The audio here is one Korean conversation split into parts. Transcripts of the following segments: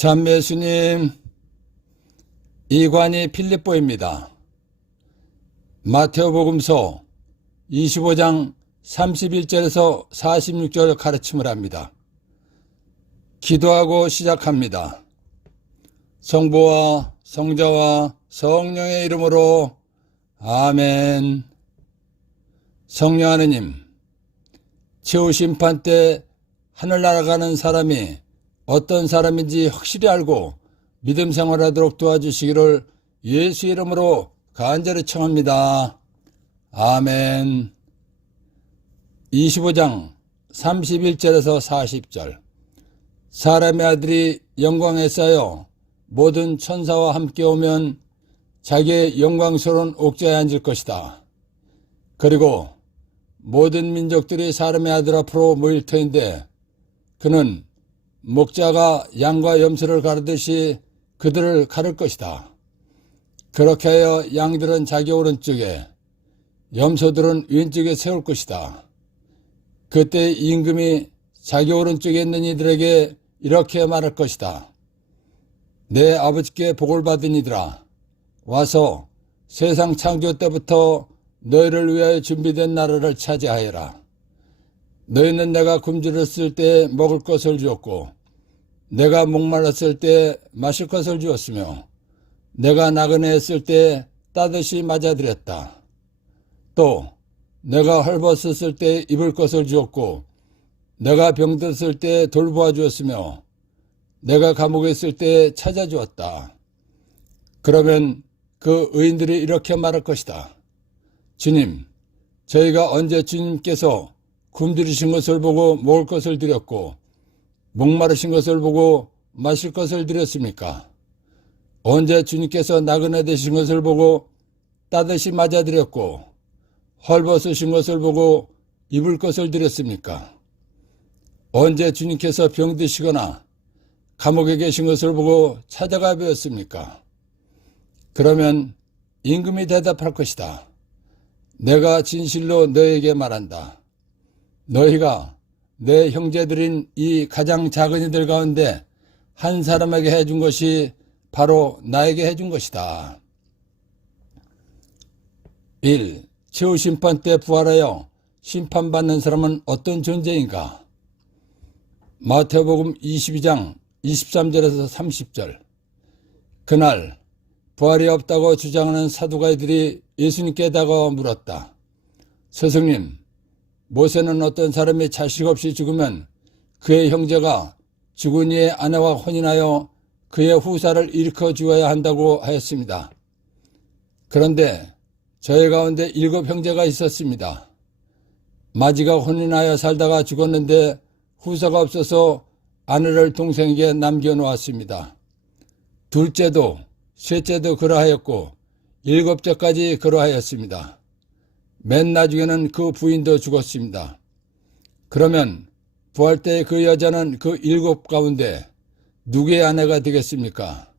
참매 예수님, 이관이 필립보입니다. 마테오복음서 25장 31절에서 46절 가르침을 합니다. 기도하고 시작합니다. 성부와 성자와 성령의 이름으로 아멘. 성령 하느님, 최후 심판 때 하늘 날아가는 사람이 어떤 사람인지 확실히 알고 믿음 생활하도록 도와주시기를 예수 이름으로 간절히 청합니다. 아멘. 25장 31절에서 40절. 사람의 아들이 영광에 쌓여 모든 천사와 함께 오면 자기의 영광스러운 옥좌에 앉을 것이다. 그리고 모든 민족들이 사람의 아들 앞으로 모일 터인데 그는 목자가 양과 염소를 가르듯이 그들을 가를 것이다. 그렇게 하여 양들은 자기 오른쪽에 염소들은 왼쪽에 세울 것이다. 그때 임금이 자기 오른쪽에 있는 이들에게 이렇게 말할 것이다. 내 아버지께 복을 받은 이들아, 와서 세상 창조 때부터 너희를 위하여 준비된 나라를 차지하여라. 너희는 내가 굶주렸을 때 먹을 것을 주었고 내가 목말랐을 때 마실 것을 주었으며 내가 나그네했을 때 따뜻이 맞아들였다. 또 내가 헐벗었을 때 입을 것을 주었고 내가 병들었을 때 돌보아 주었으며 내가 감옥에 있을 때 찾아주었다. 그러면 그 의인들이 이렇게 말할 것이다. 주님, 저희가 언제 주님께서 굶주리신 것을 보고 먹을 것을 드렸고 목마르신 것을 보고 마실 것을 드렸습니까? 언제 주님께서 나그네 되신 것을 보고 따뜻이 맞아드렸고 헐벗으신 것을 보고 입을 것을 드렸습니까? 언제 주님께서 병드시거나 감옥에 계신 것을 보고 찾아가 뵈었습니까? 그러면 임금이 대답할 것이다. 내가 진실로 너에게 말한다. 너희가 내 형제들인 이 가장 작은 이들 가운데 한 사람에게 해준 것이 바로 나에게 해준 것이다. 1. 최후 심판 때 부활하여 심판받는 사람은 어떤 존재인가? 마태복음 22장 23절에서 30절. 그날 부활이 없다고 주장하는 사두가이들이 예수님께 다가와 물었다. 스승님, 모세는 어떤 사람이 자식 없이 죽으면 그의 형제가 죽은 이의 아내와 혼인하여 그의 후사를 일으켜 주어야 한다고 하였습니다. 그런데 저희 가운데 7 형제가 있었습니다. 마지가 혼인하여 살다가 죽었는데 후사가 없어서 아내를 동생에게 남겨놓았습니다. 둘째도 셋째도 그러하였고 7째까지 그러하였습니다. 맨 나중에는 그 부인도 죽었습니다. 그러면 부활 때 그 여자는 그 7 가운데 누구의 아내가 되겠습니까?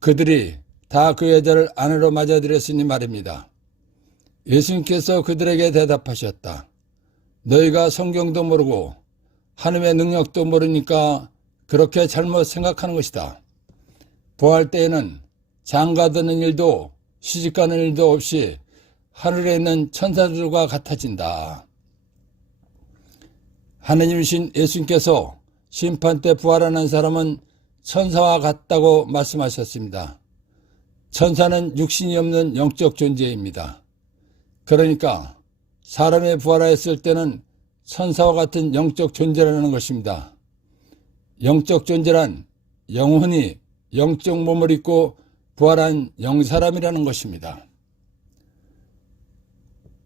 그들이 다 그 여자를 아내로 맞아들였으니 말입니다. 예수님께서 그들에게 대답하셨다. 너희가 성경도 모르고 하나님의 능력도 모르니까 그렇게 잘못 생각하는 것이다. 부활 때에는 장가드는 일도 시집가는 일도 없이 하늘에 있는 천사들과 같아진다. 하느님이신 예수님께서 심판 때 부활하는 사람은 천사와 같다고 말씀하셨습니다. 천사는 육신이 없는 영적 존재입니다. 그러니까 사람이 부활하였을 때는 천사와 같은 영적 존재라는 것입니다. 영적 존재란 영혼이 영적 몸을 입고 부활한 영사람이라는 것입니다.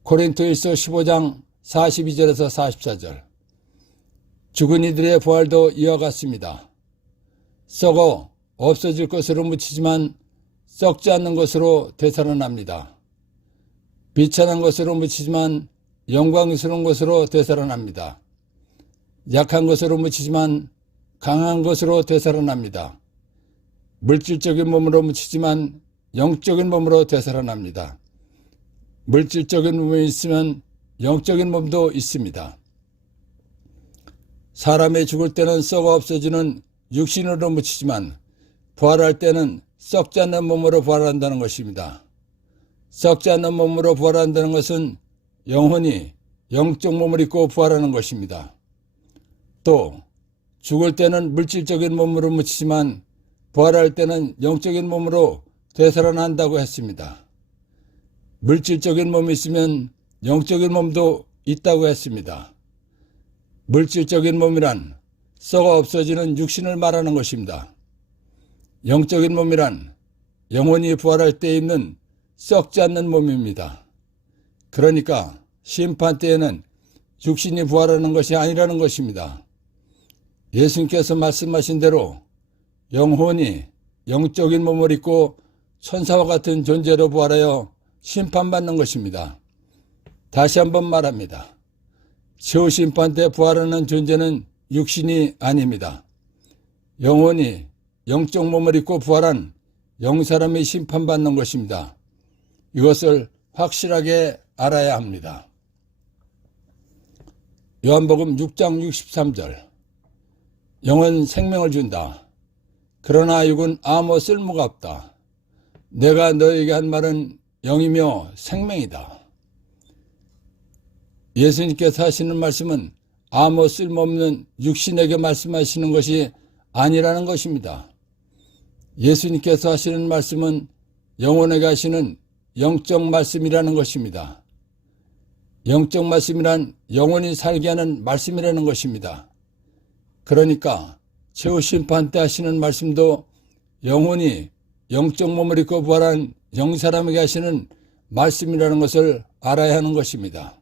고린토일서 15장 42절에서 44절. 죽은 이들의 부활도 이와 같습니다. 썩어 없어질 것으로 묻히지만 썩지 않는 것으로 되살아납니다. 비천한 것으로 묻히지만 영광스러운 것으로 되살아납니다. 약한 것으로 묻히지만 강한 것으로 되살아납니다. 물질적인 몸으로 묻히지만 영적인 몸으로 되살아납니다. 물질적인 몸이 있으면 영적인 몸도 있습니다. 사람이 죽을 때는 썩어 없어지는 육신으로 묻히지만 부활할 때는 썩지 않는 몸으로 부활한다는 것입니다. 썩지 않는 몸으로 부활한다는 것은 영혼이 영적 몸을 입고 부활하는 것입니다. 또 죽을 때는 물질적인 몸으로 묻히지만 부활할 때는 영적인 몸으로 되살아난다고 했습니다. 물질적인 몸이 있으면 영적인 몸도 있다고 했습니다. 물질적인 몸이란 썩어 없어지는 육신을 말하는 것입니다. 영적인 몸이란 영혼이 부활할 때 입는 썩지 않는 몸입니다. 그러니까 심판 때에는 육신이 부활하는 것이 아니라는 것입니다. 예수님께서 말씀하신 대로 영혼이 영적인 몸을 입고 천사와 같은 존재로 부활하여 심판받는 것입니다. 다시 한번 말합니다. 최후 심판 때 부활하는 존재는 육신이 아닙니다. 영혼이 영적 몸을 입고 부활한 영사람이 심판받는 것입니다. 이것을 확실하게 알아야 합니다. 요한복음 6장 63절 영은 생명을 준다. 그러나 육은 아무 쓸모가 없다. 내가 너에게 한 말은 영이며 생명이다. 예수님께서 하시는 말씀은 아무 쓸모없는 육신에게 말씀하시는 것이 아니라는 것입니다. 예수님께서 하시는 말씀은 영혼에게 하시는 영적 말씀이라는 것입니다. 영적 말씀이란 영혼이 살게 하는 말씀이라는 것입니다. 그러니까 최후 심판 때 하시는 말씀도 영혼이 영적 몸을 입고 부활한 영사람에게 하시는 말씀이라는 것을 알아야 하는 것입니다.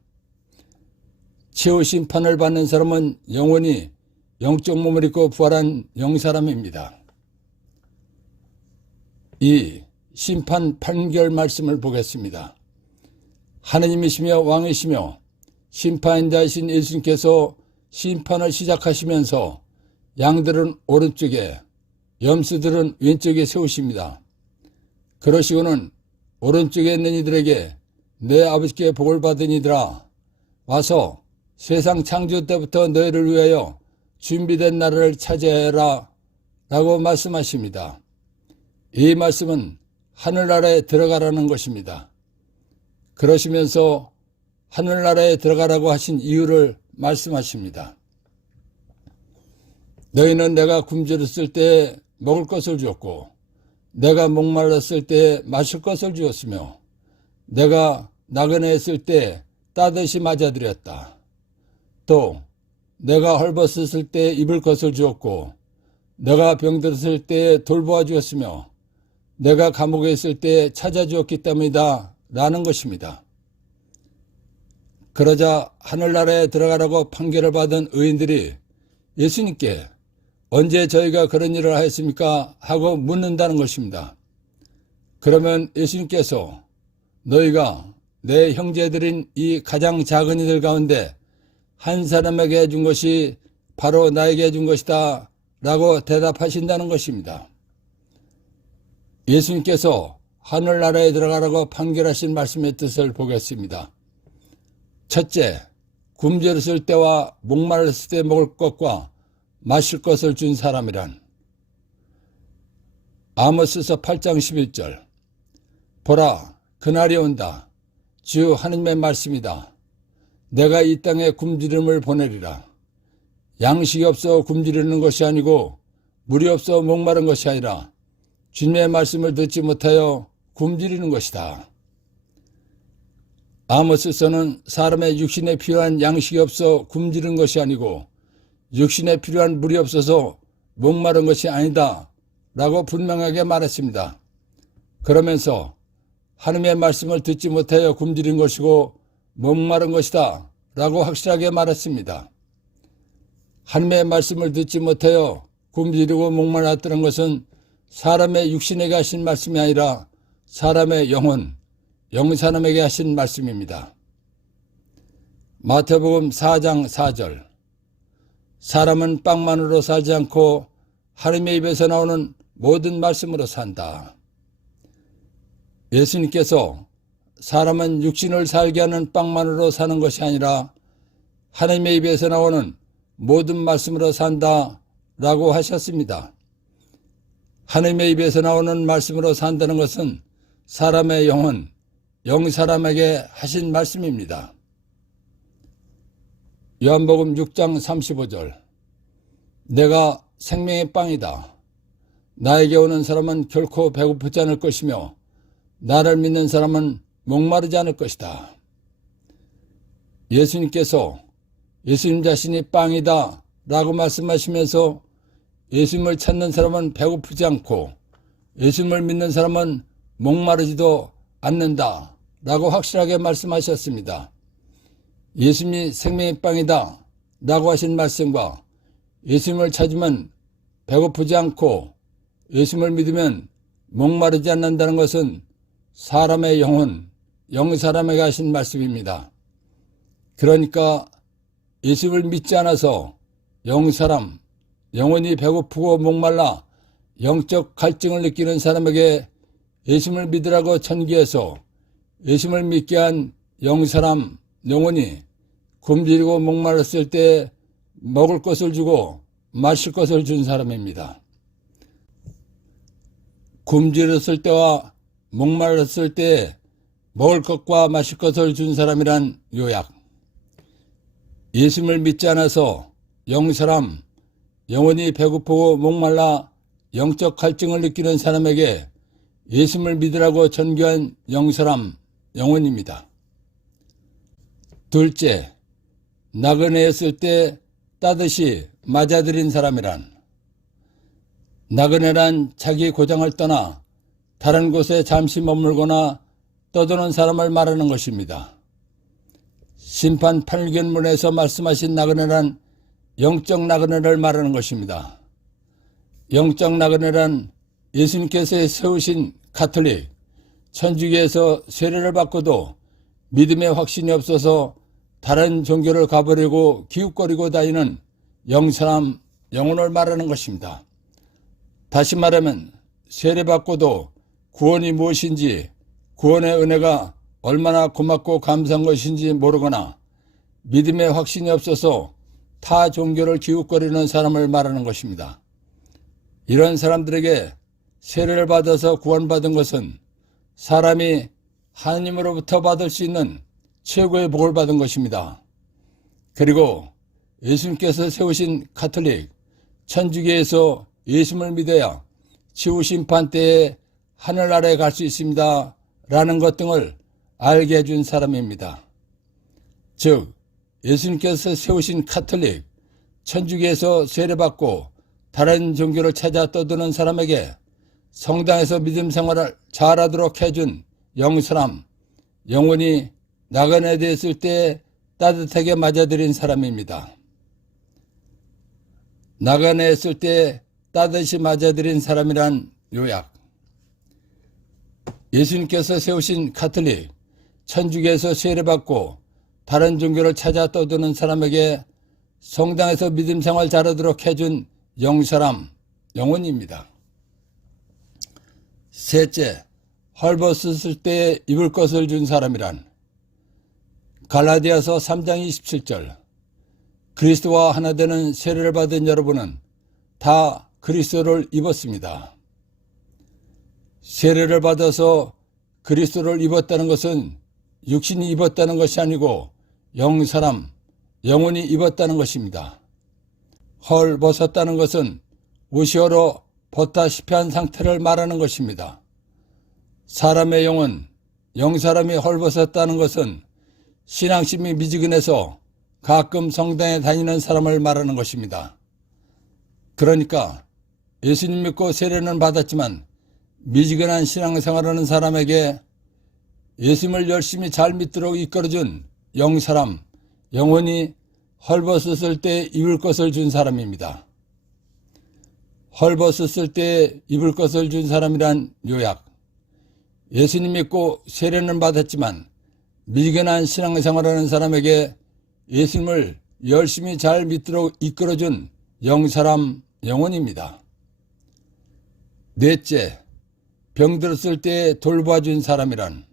최후 심판을 받는 사람은 영혼이 영적 몸을 입고 부활한 영사람입니다. 이 심판 판결 말씀을 보겠습니다. 하느님이시며 왕이시며 심판자이신 예수님께서 심판을 시작하시면서 양들은 오른쪽에 염소들은 왼쪽에 세우십니다. 그러시고는 오른쪽에 있는 이들에게 내 아버지께 복을 받은 이들아 와서 세상 창조 때부터 너희를 위하여 준비된 나라를 차지하여라 라고 말씀하십니다. 이 말씀은 하늘나라에 들어가라는 것입니다. 그러시면서 하늘나라에 들어가라고 하신 이유를 말씀하십니다. 너희는 내가 굶주렸을 때 먹을 것을 주었고 내가 목말랐을 때 마실 것을 주었으며 내가 나그네했을 때 따뜻이 맞아들였다. 또 내가 헐벗었을 때 입을 것을 주었고 내가 병들었을 때 돌보아 주었으며 내가 감옥에 있을 때 찾아주었기 때문이다 라는 것입니다. 그러자 하늘나라에 들어가라고 판결을 받은 의인들이 예수님께 언제 저희가 그런 일을 하였습니까? 하고 묻는다는 것입니다. 그러면 예수님께서 너희가 내 형제들인 이 가장 작은 이들 가운데 한 사람에게 준 것이 바로 나에게 준 것이다 라고 대답하신다는 것입니다. 예수님께서 하늘나라에 들어가라고 판결하신 말씀의 뜻을 보겠습니다. 첫째, 굶주렸을 때와 목마르셨을 때 먹을 것과 마실 것을 준 사람이란 아모스서 8장 11절 보라 그날이 온다. 주 하느님의 말씀이다. 내가 이 땅에 굶주림을 보내리라. 양식이 없어 굶주리는 것이 아니고 물이 없어 목마른 것이 아니라 주님의 말씀을 듣지 못하여 굶주리는 것이다. 아모스서는 사람의 육신에 필요한 양식이 없어 굶주리는 것이 아니고 육신에 필요한 물이 없어서 목마른 것이 아니다 라고 분명하게 말했습니다. 그러면서 하나님의 말씀을 듣지 못하여 굶주린 것이고 목마른 것이다 라고 확실하게 말했습니다. 하나님의 말씀을 듣지 못하여 굶주리고 목말랐다는 것은 사람의 육신에게 하신 말씀이 아니라 사람의 영혼, 영사람에게 하신 말씀입니다. 마태복음 4장 4절 사람은 빵만으로 살지 않고 하나님의 입에서 나오는 모든 말씀으로 산다. 예수님께서 사람은 육신을 살게 하는 빵만으로 사는 것이 아니라 하나님의 입에서 나오는 모든 말씀으로 산다 라고 하셨습니다. 하나님의 입에서 나오는 말씀으로 산다는 것은 사람의 영혼, 영사람에게 하신 말씀입니다. 요한복음 6장 35절 내가 생명의 빵이다. 나에게 오는 사람은 결코 배고프지 않을 것이며 나를 믿는 사람은 목마르지 않을 것이다. 예수님께서 예수님 자신이 빵이다 라고 말씀하시면서 예수님을 찾는 사람은 배고프지 않고 예수님을 믿는 사람은 목마르지도 않는다 라고 확실하게 말씀하셨습니다. 예수님이 생명의 빵이다 라고 하신 말씀과 예수님을 찾으면 배고프지 않고 예수님을 믿으면 목마르지 않는다는 것은 사람의 영혼, 영사람에게 하신 말씀입니다. 그러니까 예수님을 믿지 않아서 영사람, 영혼이 배고프고 목말라 영적 갈증을 느끼는 사람에게 예수님을 믿으라고 전기해서 예수님을 믿게 한 영사람, 영혼이 굶주리고 목말랐을 때 먹을 것을 주고 마실 것을 준 사람입니다. 굶주렸을 때와 목말랐을 때 먹을 것과 마실 것을 준 사람이란 요약. 예수님을 믿지 않아서 영사람, 영혼이 배고프고 목말라 영적 갈증을 느끼는 사람에게 예수님을 믿으라고 전교한 영사람, 영혼입니다. 둘째, 나그네였을 때 따뜻이 맞아들인 사람이란 나그네란 자기 고장을 떠나 다른 곳에 잠시 머물거나 떠도는 사람을 말하는 것입니다. 심판 8권문에서 말씀하신 나그네란 영적 나그네를 말하는 것입니다. 영적 나그네란 예수님께서 세우신 가톨릭, 천주교에서 세례를 받고도 믿음의 확신이 없어서 다른 종교를 가버리고 기웃거리고 다니는 영사람, 영혼을 말하는 것입니다. 다시 말하면 세례받고도 구원이 무엇인지, 구원의 은혜가 얼마나 고맙고 감사한 것인지 모르거나 믿음의 확신이 없어서 타 종교를 기웃거리는 사람을 말하는 것입니다. 이런 사람들에게 세례를 받아서 구원받은 것은 사람이 하나님으로부터 받을 수 있는 최고의 복을 받은 것입니다. 그리고 예수님께서 세우신 가톨릭, 천주교에서 예수님을 믿어야 치우심판 때에 하늘 아래에 갈 수 있습니다 라는 것 등을 알게 해준 사람입니다. 즉 예수님께서 세우신 가톨릭, 천주교에서 세례받고 다른 종교를 찾아 떠드는 사람에게 성당에서 믿음 생활을 잘하도록 해준 영사람, 영혼이 나그네 되었을 때 따뜻하게 맞아들인 사람입니다. 나그네 했을 때 따뜻이 맞아들인 사람이란 요약. 예수님께서 세우신 가톨릭, 천주교에서 세례받고 다른 종교를 찾아 떠드는 사람에게 성당에서 믿음 생활 잘하도록 해준 영사람, 영혼입니다. 셋째, 헐벗었을 때 입을 것을 준 사람이란 갈라디아서 3장 27절 그리스도와 하나 되는 세례를 받은 여러분은 다 그리스도를 입었습니다. 세례를 받아서 그리스도를 입었다는 것은 육신이 입었다는 것이 아니고 영사람, 영혼이 입었다는 것입니다. 헐벗었다는 것은 옷이 얼어 벗다시피 한 상태를 말하는 것입니다. 사람의 영혼, 영사람이 헐벗었다는 것은 신앙심이 미지근해서 가끔 성당에 다니는 사람을 말하는 것입니다. 그러니까 예수님 믿고 세례는 받았지만 미지근한 신앙생활하는 사람에게 예수님을 열심히 잘 믿도록 이끌어준 영사람, 영혼이 헐벗었을 때 입을 것을 준 사람입니다. 헐벗었을 때 입을 것을 준 사람이란 요약. 예수님 믿고 세례는 받았지만 미지근한 신앙생활하는 사람에게 예수님을 열심히 잘 믿도록 이끌어준 영사람, 영혼입니다. 넷째, 병들었을 때 돌봐준 사람이란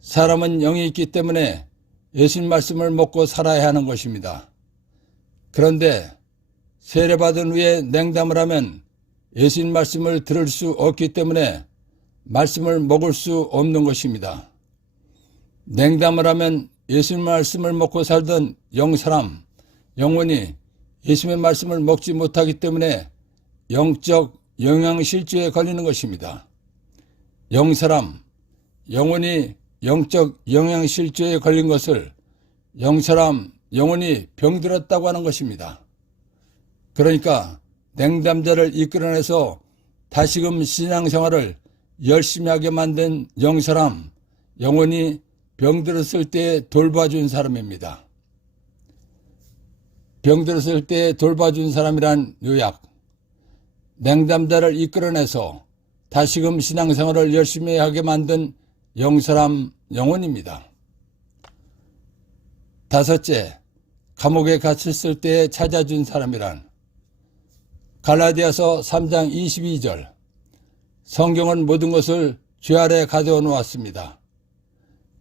사람은 영이 있기 때문에 예수님 말씀을 먹고 살아야 하는 것입니다. 그런데 세례받은 후에 냉담을 하면 예수님 말씀을 들을 수 없기 때문에 말씀을 먹을 수 없는 것입니다. 냉담을 하면 예수님 말씀을 먹고 살던 영사람, 영혼이 예수님의 말씀을 먹지 못하기 때문에 영적 영양실조에 걸리는 것입니다. 영사람, 영혼이 영적 영양실조에 걸린 것을 영사람, 영혼이 병들었다고 하는 것입니다. 그러니까 냉담자를 이끌어내서 다시금 신앙생활을 열심히 하게 만든 영사람, 영혼이 병들었을 때 돌봐준 사람입니다. 병들었을 때 돌봐준 사람이란 요약. 냉담자를 이끌어내서 다시금 신앙생활을 열심히 하게 만든 영사람, 영혼입니다. 다섯째, 감옥에 갇혔을 때 찾아준 사람이란. 갈라디아서 3장 22절. 성경은 모든 것을 죄 아래 가져와 놓았습니다.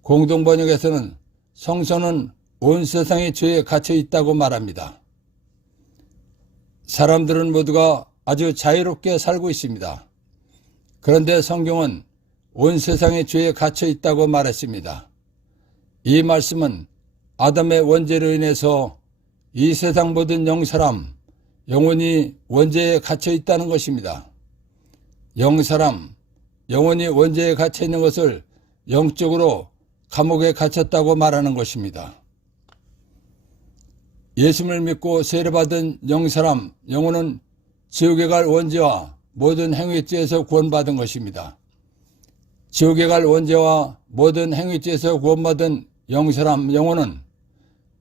공동번역에서는 성서는 온 세상의 죄에 갇혀 있다고 말합니다. 사람들은 모두가 아주 자유롭게 살고 있습니다. 그런데 성경은 온 세상의 죄에 갇혀 있다고 말했습니다. 이 말씀은 아담의 원죄로 인해서 이 세상 모든 영사람, 영혼이 원죄에 갇혀 있다는 것입니다. 영사람, 영혼이 원죄에 갇혀 있는 것을 영적으로 감옥에 갇혔다고 말하는 것입니다. 예수님을 믿고 세례받은 영사람, 영혼은 지옥에 갈 원죄와 모든 행위죄에서 구원받은 것입니다. 지옥에 갈 원죄와 모든 행위죄에서 구원받은 영사람, 영혼은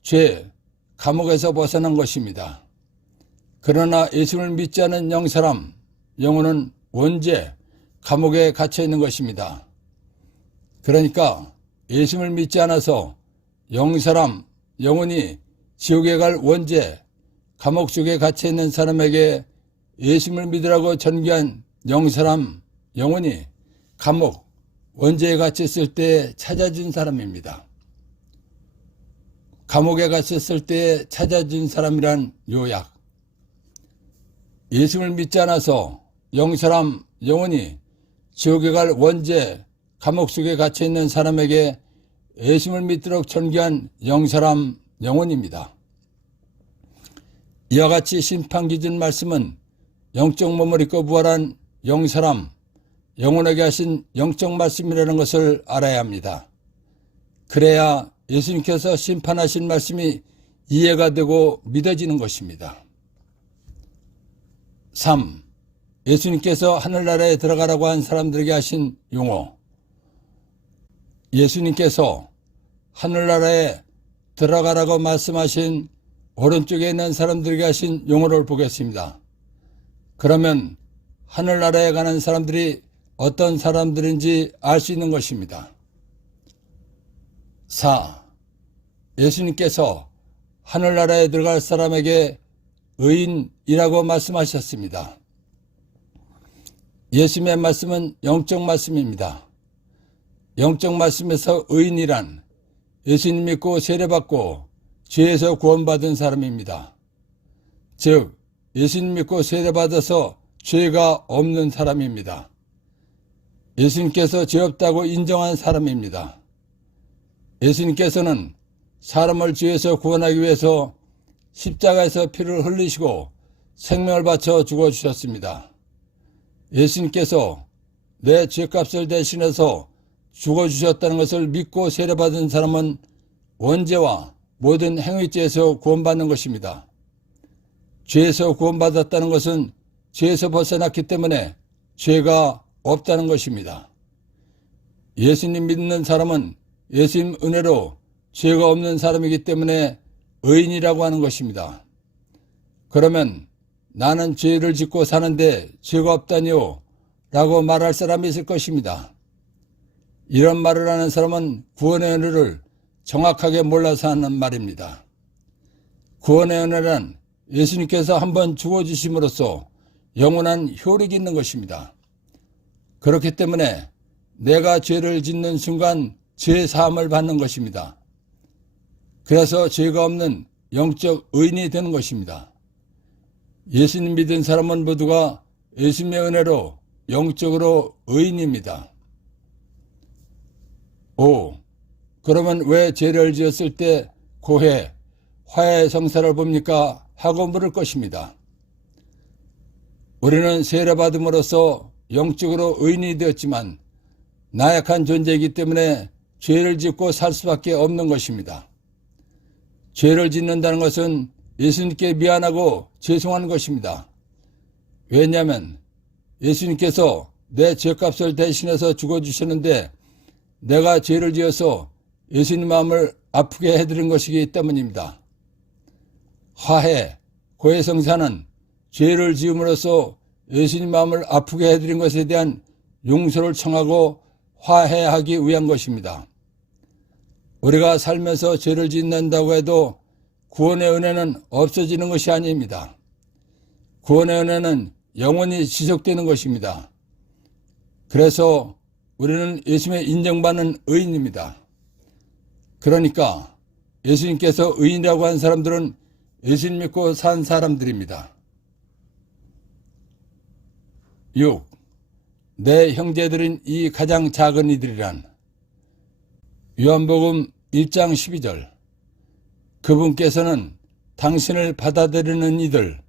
죄, 감옥에서 벗어난 것입니다. 그러나 예수를 믿지 않은 영사람, 영혼은 원죄, 감옥에 갇혀 있는 것입니다. 그러니까 예수를 믿지 않아서 영사람, 영혼이 지옥에 갈 원죄, 감옥 속에 갇혀 있는 사람에게 예수를 믿으라고 전기한 영사람, 영혼이 감옥, 원죄에 갇혔을 때 찾아준 사람입니다. 감옥에 갇혔을 때 찾아준 사람이란 요약. 예수를 믿지 않아서 영사람, 영혼이 지옥에 갈 원죄, 감옥 속에 갇혀있는 사람에게 예수를 믿도록 전기한 영사람, 영혼입니다. 이와 같이 심판기준 말씀은 영적 몸을 입고 부활한 영사람, 영혼에게 하신 영적 말씀이라는 것을 알아야 합니다. 그래야 예수님께서 심판하신 말씀이 이해가 되고 믿어지는 것입니다. 3. 예수님께서 하늘나라에 들어가라고 한 사람들에게 하신 용어. 예수님께서 하늘나라에 들어가라고 말씀하신 오른쪽에 있는 사람들에게 하신 용어를 보겠습니다. 그러면 하늘나라에 가는 사람들이 어떤 사람들인지 알 수 있는 것입니다. 4. 예수님께서 하늘나라에 들어갈 사람에게 의인이라고 말씀하셨습니다. 예수님의 말씀은 영적 말씀입니다. 영적 말씀에서 의인이란 예수님 믿고 세례받고 죄에서 구원받은 사람입니다. 즉 예수님 믿고 세례받아서 죄가 없는 사람입니다. 예수님께서 죄 없다고 인정한 사람입니다. 예수님께서는 사람을 죄에서 구원하기 위해서 십자가에서 피를 흘리시고 생명을 바쳐 죽어주셨습니다. 예수님께서 내 죄값을 대신해서 죽어주셨다는 것을 믿고 세례받은 사람은 원죄와 모든 행위죄에서 구원받는 것입니다. 죄에서 구원받았다는 것은 죄에서 벗어났기 때문에 죄가 없다는 것입니다. 예수님 믿는 사람은 예수님 은혜로 죄가 없는 사람이기 때문에 의인이라고 하는 것입니다. 그러면 나는 죄를 짓고 사는데 죄가 없다니요? 라고 말할 사람이 있을 것입니다. 이런 말을 하는 사람은 구원의 은혜를 정확하게 몰라서 하는 말입니다. 구원의 은혜란 예수님께서 한번 죽어주심으로써 영원한 효력이 있는 것입니다. 그렇기 때문에 내가 죄를 짓는 순간 죄 사함을 받는 것입니다. 그래서 죄가 없는 영적 의인이 되는 것입니다. 예수님 믿은 사람은 모두가 예수님의 은혜로 영적으로 의인입니다. 5. 그러면 왜 죄를 지었을 때 고해, 화해 성사를 봅니까? 하고 물을 것입니다. 우리는 세례받음으로써 영적으로 의인이 되었지만 나약한 존재이기 때문에 죄를 짓고 살 수밖에 없는 것입니다. 죄를 짓는다는 것은 예수님께 미안하고 죄송한 것입니다. 왜냐하면 예수님께서 내 죄값을 대신해서 죽어주셨는데 내가 죄를 지어서 예수님 마음을 아프게 해드린 것이기 때문입니다. 화해, 고해성사는 죄를 지음으로써 예수님 마음을 아프게 해드린 것에 대한 용서를 청하고 화해하기 위한 것입니다. 우리가 살면서 죄를 짓는다고 해도 구원의 은혜는 없어지는 것이 아닙니다. 구원의 은혜는 영원히 지속되는 것입니다. 그래서 우리는 예수님의 인정받는 의인입니다. 그러니까 예수님께서 의인이라고 한 사람들은 예수님 믿고 산 사람들입니다. 6. 내 형제들인 이 가장 작은 이들이란. 요한복음 1장 12절. 그분께서는 당신을 받아들이는 이들,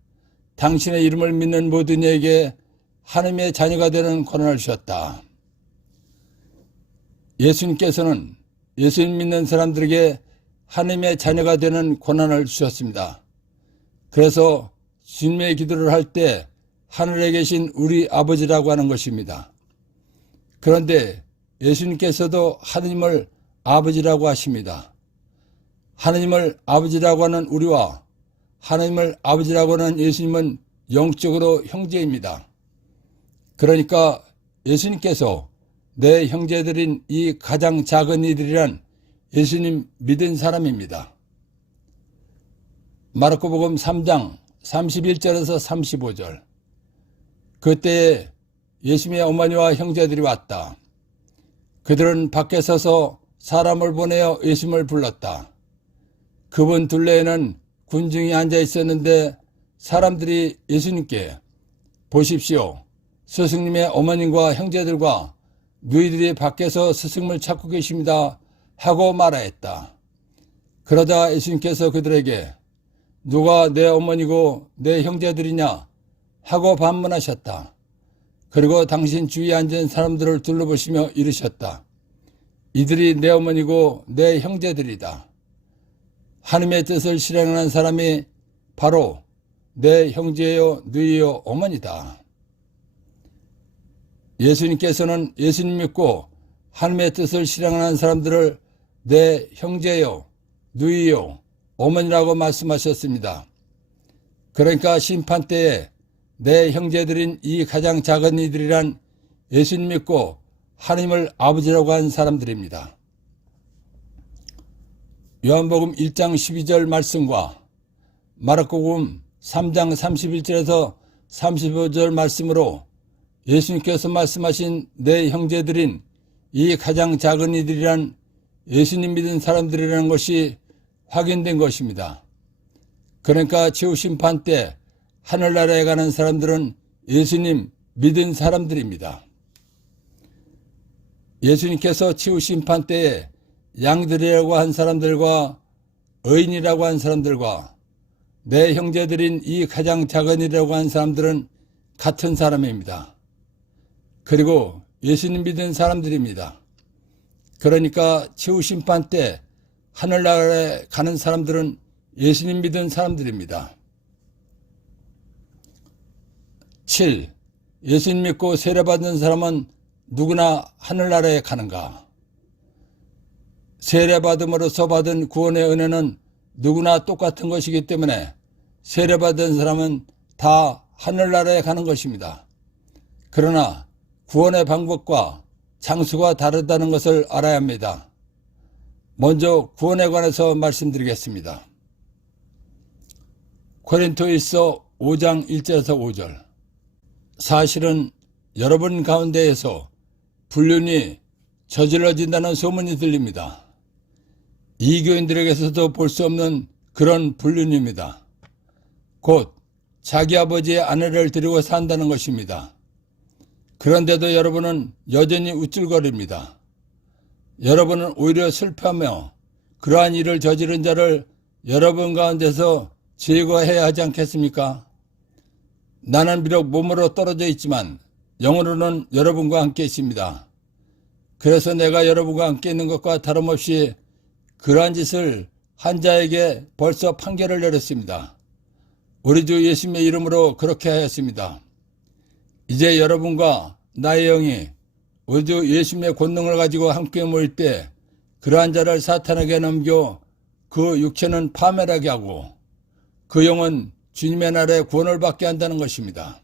당신의 이름을 믿는 모든 이에게 하나님의 자녀가 되는 권한을 주셨다. 예수님께서는 예수님 믿는 사람들에게 하나님의 자녀가 되는 권한을 주셨습니다. 그래서 주님의 기도를 할 때 하늘에 계신 우리 아버지라고 하는 것입니다. 그런데 예수님께서도 하느님을 아버지라고 하십니다. 하느님을 아버지라고 하는 우리와 하느님을 아버지라고 하는 예수님은 영적으로 형제입니다. 그러니까 예수님께서 내 형제들인 이 가장 작은 이들이란 예수님 믿은 사람입니다. 마르코복음 3장 31절에서 35절. 그때에 예수님의 어머니와 형제들이 왔다. 그들은 밖에 서서 사람을 보내어 예수님을 불렀다. 그분 둘레에는 군중이 앉아 있었는데 사람들이 예수님께 보십시오. 스승님의 어머님과 형제들과 너희들이 밖에서 스승을 찾고 계십니다. 하고 말하였다. 그러자 예수님께서 그들에게 누가 내 어머니고 내 형제들이냐 하고 반문하셨다. 그리고 당신 주위에 앉은 사람들을 둘러보시며 이르셨다. 이들이 내 어머니고 내 형제들이다. 하나님의 뜻을 실행하는 사람이 바로 내 형제요 너희요 어머니다. 예수님께서는 예수님 믿고 하나님의 뜻을 실행하는 사람들을 내 형제요 너희요 어머니라고 말씀하셨습니다. 그러니까 심판때에 내 형제들인 이 가장 작은 이들이란 예수님 믿고 하나님을 아버지라고 한 사람들입니다. 요한복음 1장 12절 말씀과 마르코복음 3장 31절에서 35절 말씀으로 예수님께서 말씀하신 내 형제들인 이 가장 작은 이들이란 예수님 믿은 사람들이라는 것이 확인된 것입니다. 그러니까 최후심판 때 하늘나라에 가는 사람들은 예수님 믿은 사람들입니다. 예수님께서 최후심판 때에 양들이라고 한 사람들과 의인이라고 한 사람들과 내 형제들인 이 가장 작은 이라고 한 사람들은 같은 사람입니다. 그리고 예수님 믿은 사람들입니다. 그러니까 최후심판 때 하늘나라에 가는 사람들은 예수님 믿은 사람들입니다. 7. 예수님 믿고 세례받은 사람은 누구나 하늘나라에 가는가? 세례받음으로써 받은 구원의 은혜는 누구나 똑같은 것이기 때문에 세례받은 사람은 다 하늘나라에 가는 것입니다. 그러나 구원의 방법과 장소가 다르다는 것을 알아야 합니다. 먼저 구원에 관해서 말씀드리겠습니다. 고린토일서 5장 1절에서 5절. 사실은 여러분 가운데에서 불륜이 저질러진다는 소문이 들립니다. 이교인들에게서도 볼 수 없는 그런 불륜입니다. 곧 자기 아버지의 아내를 데리고 산다는 것입니다. 그런데도 여러분은 여전히 우쭐거립니다. 여러분은 오히려 슬퍼하며 그러한 일을 저지른 자를 여러분 가운데서 제거해야 하지 않겠습니까? 나는 비록 몸으로 떨어져 있지만 영으로는 여러분과 함께 있습니다. 그래서 내가 여러분과 함께 있는 것과 다름없이 그러한 짓을 한 자에게 벌써 판결을 내렸습니다. 우리 주 예수님의 이름으로 그렇게 하였습니다. 이제 여러분과 나의 영이 우리 주 예수님의 권능을 가지고 함께 모일 때 그러한 자를 사탄에게 넘겨 그 육체는 파멸하게 하고 그 영은 주님의 날에 구원을 받게 한다는 것입니다.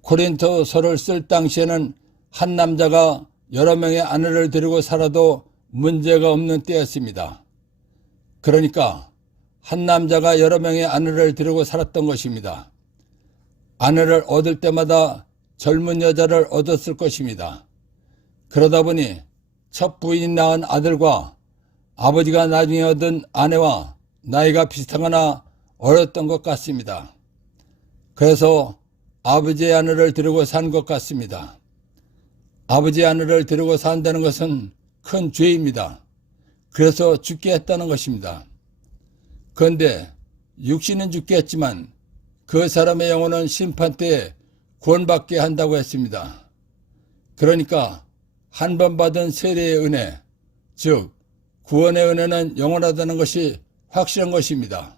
고린토서를 쓸 당시에는 한 남자가 여러 명의 아내를 데리고 살아도 문제가 없는 때였습니다. 그러니까 한 남자가 여러 명의 아내를 데리고 살았던 것입니다. 아내를 얻을 때마다 젊은 여자를 얻었을 것입니다. 그러다 보니 첫 부인이 낳은 아들과 아버지가 나중에 얻은 아내와 나이가 비슷하거나 어렸던 것 같습니다. 그래서 아버지의 아내를 데리고 산 것 같습니다. 아버지의 아내를 데리고 산다는 것은 큰 죄입니다. 그래서 죽게 했다는 것입니다. 그런데 육신은 죽게 했지만 그 사람의 영혼은 심판 때에 구원받게 한다고 했습니다. 그러니까 한 번 받은 세례의 은혜, 즉 구원의 은혜는 영원하다는 것이 확실한 것입니다.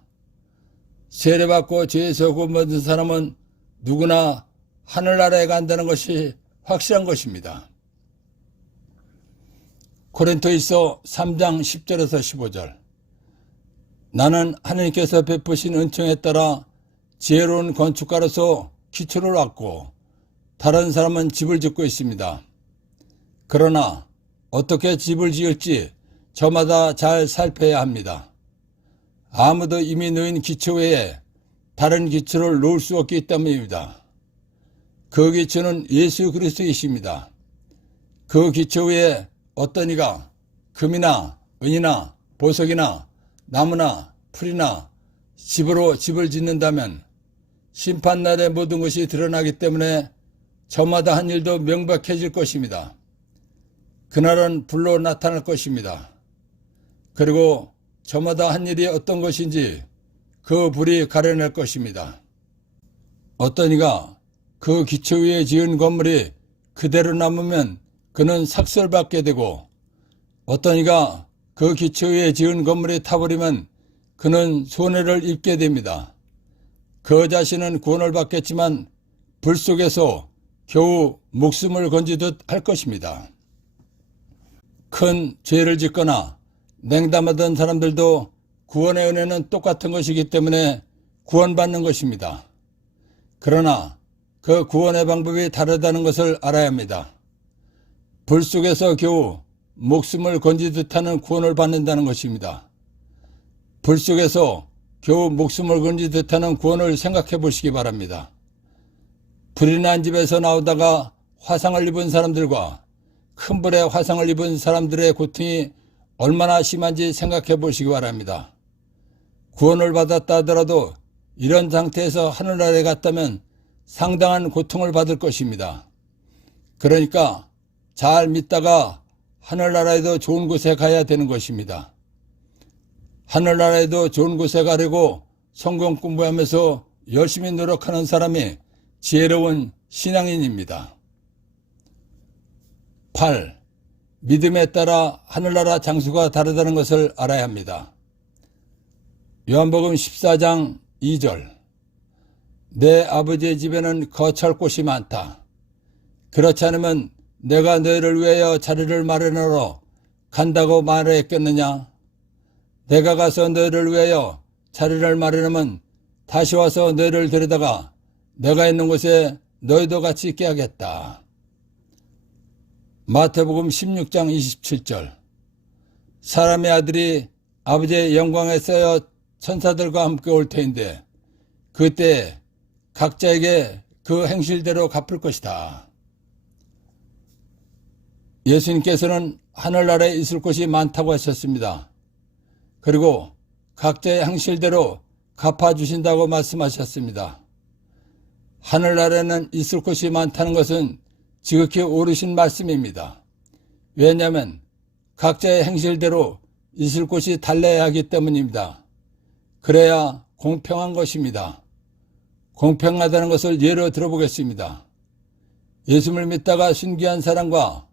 세례받고 죄에서 구원받은 사람은 누구나 하늘나라에 간다는 것이 확실한 것입니다. 고린토일서 3장 10절에서 15절. 나는 하나님께서 베푸신 은총에 따라 지혜로운 건축가로서 기초를 놨고 다른 사람은 집을 짓고 있습니다. 그러나 어떻게 집을 지을지 저마다 잘 살펴야 합니다. 아무도 이미 놓인 기초 외에 다른 기초를 놓을 수 없기 때문입니다. 그 기초는 예수 그리스도이십니다. 그 기초 위에 어떤 이가 금이나 은이나 보석이나 나무나 풀이나 집으로 집을 짓는다면 심판날에 모든 것이 드러나기 때문에 저마다 한 일도 명백해질 것입니다. 그날은 불로 나타날 것입니다. 그리고 저마다 한 일이 어떤 것인지 그 불이 가려낼 것입니다. 어떤 이가 그 기초 위에 지은 건물이 그대로 남으면 그는 삭설받게 되고 어떤 이가 그 기초 위에 지은 건물이 타버리면 그는 손해를 입게 됩니다. 그 자신은 구원을 받겠지만 불 속에서 겨우 목숨을 건지듯 할 것입니다. 큰 죄를 짓거나 냉담하던 사람들도 구원의 은혜는 똑같은 것이기 때문에 구원받는 것입니다. 그러나 그 구원의 방법이 다르다는 것을 알아야 합니다. 불 속에서 겨우 목숨을 건지듯 하는 구원을 받는다는 것입니다. 불 속에서 겨우 목숨을 건지듯 하는 구원을 생각해 보시기 바랍니다. 불이 난 집에서 나오다가 화상을 입은 사람들과 큰 불에 화상을 입은 사람들의 고통이 얼마나 심한지 생각해 보시기 바랍니다. 구원을 받았다 하더라도 이런 상태에서 하늘나라에 갔다면 상당한 고통을 받을 것입니다. 그러니까 잘 믿다가 하늘나라에도 좋은 곳에 가야 되는 것입니다. 하늘나라에도 좋은 곳에 가려고 성경 공부하면서 열심히 노력하는 사람이 지혜로운 신앙인입니다. 8. 믿음에 따라 하늘나라 장수가 다르다는 것을 알아야 합니다. 요한복음 14장 2절. 내 아버지의 집에는 거처할 곳이 많다. 그렇지 않으면 내가 너희를 위하여 자리를 마련하러 간다고 말했겠느냐? 내가 가서 너희를 위하여 자리를 마련하면 다시 와서 너희를 데려다가 내가 있는 곳에 너희도 같이 있게 하겠다. 마태복음 16장 27절. 사람의 아들이 아버지의 영광에 쌓여 천사들과 함께 올 터인데 그때 각자에게 그 행실대로 갚을 것이다. 예수님께서는 하늘나라에 있을 곳이 많다고 하셨습니다. 그리고 각자의 행실대로 갚아주신다고 말씀하셨습니다. 하늘나라에는 있을 곳이 많다는 것은 지극히 옳으신 말씀입니다. 왜냐하면 각자의 행실대로 있을 곳이 달라야 하기 때문입니다. 그래야 공평한 것입니다. 공평하다는 것을 예로 들어보겠습니다. 예수를 믿다가 순교한 사람과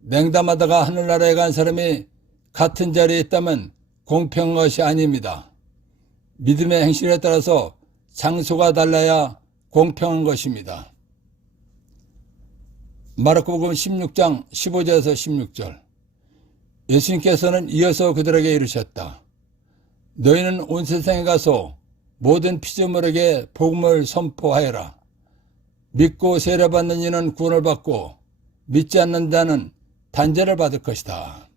냉담하다가 하늘나라에 간 사람이 같은 자리에 있다면 공평한 것이 아닙니다. 믿음의 행실에 따라서 장소가 달라야 공평한 것입니다. 마르코복음 16장 15절에서 16절. 예수님께서는 이어서 그들에게 이르셨다. 너희는 온 세상에 가서 모든 피조물에게 복음을 선포하여라. 믿고 세례받는 이는 구원을 받고 믿지 않는 자는 단죄를 받을 것이다.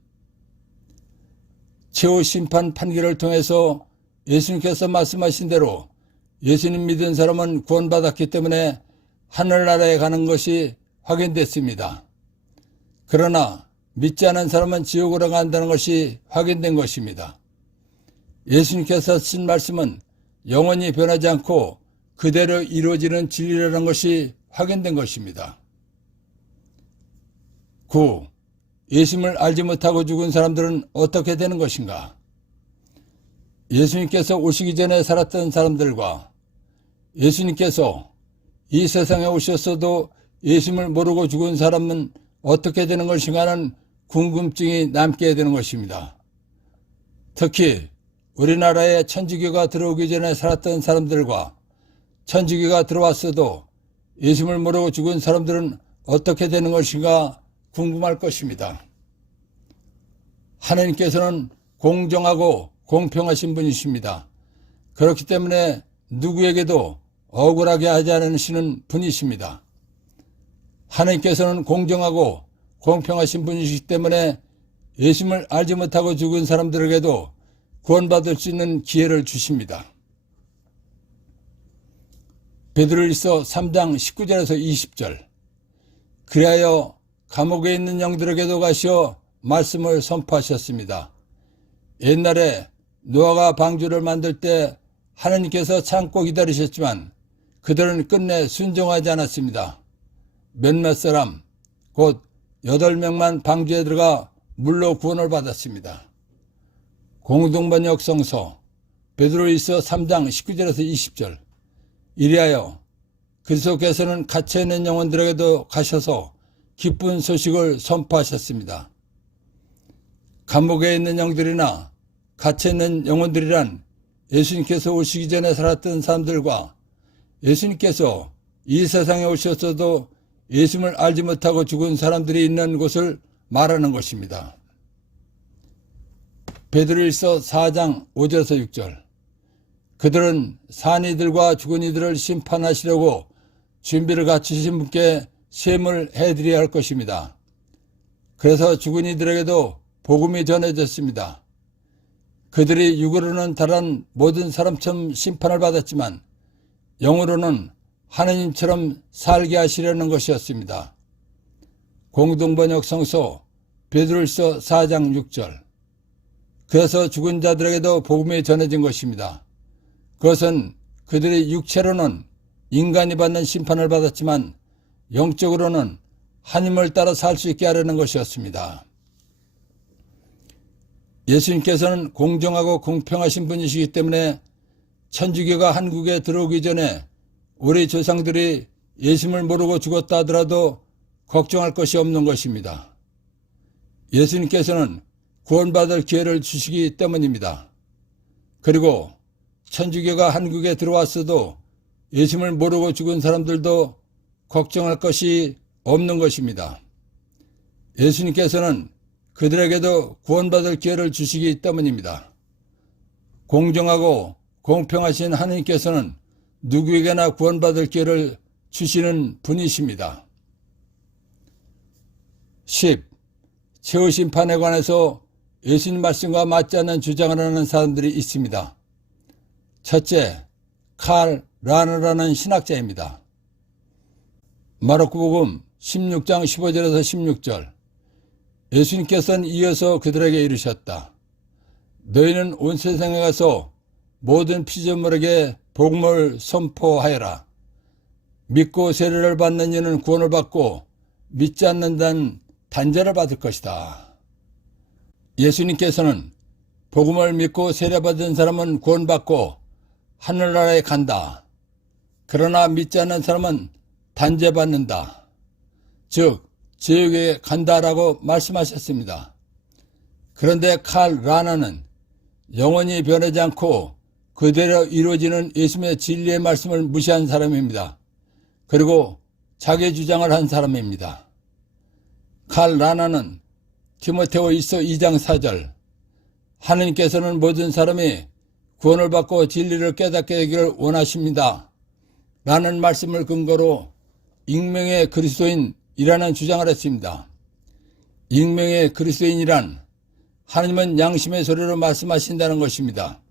최후 심판 판결을 통해서 예수님께서 말씀하신 대로 예수님 믿은 사람은 구원받았기 때문에 하늘나라에 가는 것이 확인됐습니다. 그러나 믿지 않은 사람은 지옥으로 간다는 것이 확인된 것입니다. 예수님께서 하신 말씀은 영원히 변하지 않고 그대로 이루어지는 진리라는 것이 확인된 것입니다. 9. 예수님을 알지 못하고 죽은 사람들은 어떻게 되는 것인가? 예수님께서 오시기 전에 살았던 사람들과 예수님께서 이 세상에 오셨어도 예수님을 모르고 죽은 사람은 어떻게 되는 것인가 하는 궁금증이 남게 되는 것입니다. 특히 우리나라에 천주교가 들어오기 전에 살았던 사람들과 천주교가 들어왔어도 예수님을 모르고 죽은 사람들은 어떻게 되는 것인가 궁금할 것입니다. 하나님께서는 공정하고 공평하신 분이십니다. 그렇기 때문에 누구에게도 억울하게 하지 않으시는 분이십니다. 하나님께서는 공정하고 공평하신 분이시기 때문에 예수님을 알지 못하고 죽은 사람들에게도 구원받을 수 있는 기회를 주십니다. 베드로일서 3장 19절에서 20절. 그리하여 감옥에 있는 영들에게도 가시어 말씀을 선포하셨습니다. 옛날에 노아가 방주를 만들 때 하나님께서 참고 기다리셨지만 그들은 끝내 순종하지 않았습니다. 몇몇 사람, 곧 8명만 방주에 들어가 물로 구원을 받았습니다. 공동번역 성서 베드로일서 3장 19절에서 20절. 이리하여 그리스도께서는 갇혀 있는 영혼들에게도 가셔서 기쁜 소식을 선포하셨습니다. 감옥에 있는 영들이나 갇혀 있는 영혼들이란 예수님께서 오시기 전에 살았던 사람들과 예수님께서 이 세상에 오셨어도 예수님을 알지 못하고 죽은 사람들이 있는 곳을 말하는 것입니다. 베드로일서 4장 5절에서 6절. 그들은 산 이들과 죽은 이들을 심판하시려고 준비를 갖추신 분께 셈을 해드려야 할 것입니다. 그래서 죽은 이들에게도 복음이 전해졌습니다. 그들이 육으로는 다른 모든 사람처럼 심판을 받았지만 영으로는 하느님처럼 살게 하시려는 것이었습니다. 공동번역 성서 베드로일서 4장 6절. 그래서 죽은 자들에게도 복음이 전해진 것입니다. 그것은 그들이 육체로는 인간이 받는 심판을 받았지만 영적으로는 하나님을 따라 살 수 있게 하려는 것이었습니다. 예수님께서는 공정하고 공평하신 분이시기 때문에 천주교가 한국에 들어오기 전에 우리 조상들이 예수님을 모르고 죽었다 하더라도 걱정할 것이 없는 것입니다. 예수님께서는 구원받을 기회를 주시기 때문입니다. 그리고 천주교가 한국에 들어왔어도 예수님을 모르고 죽은 사람들도 걱정할 것이 없는 것입니다. 예수님께서는 그들에게도 구원받을 기회를 주시기 때문입니다. 공정하고 공평하신 하나님께서는 누구에게나 구원받을 기회를 주시는 분이십니다. 10. 최후 심판에 관해서 예수님 말씀과 맞지 않는 주장을 하는 사람들이 있습니다. 첫째, 칼 라너라는 신학자입니다. 마르코복음 16장 15절에서 16절. 예수님께서는 이어서 그들에게 이르셨다. 너희는 온 세상에 가서 모든 피조물에게 복음을 선포하여라. 믿고 세례를 받는 이는 구원을 받고 믿지 않는 자는 단죄를 받을 것이다. 예수님께서는 복음을 믿고 세례받은 사람은 구원받고 하늘나라에 간다. 그러나 믿지 않는 사람은 단죄받는다. 즉 지옥에 간다라고 말씀하셨습니다. 그런데 칼 라나는 영원히 변하지 않고 그대로 이루어지는 예수님의 진리의 말씀을 무시한 사람입니다. 그리고 자기 주장을 한 사람입니다. 칼 라나는 디모데후서 2장 4절 하느님께서는 모든 사람이 구원을 받고 진리를 깨닫게 되기를 원하십니다. 라는 말씀을 근거로 익명의 그리스도인이라는 주장을 했습니다. 익명의 그리스도인이란 하나님은 양심의 소리로 말씀하신다는 것입니다.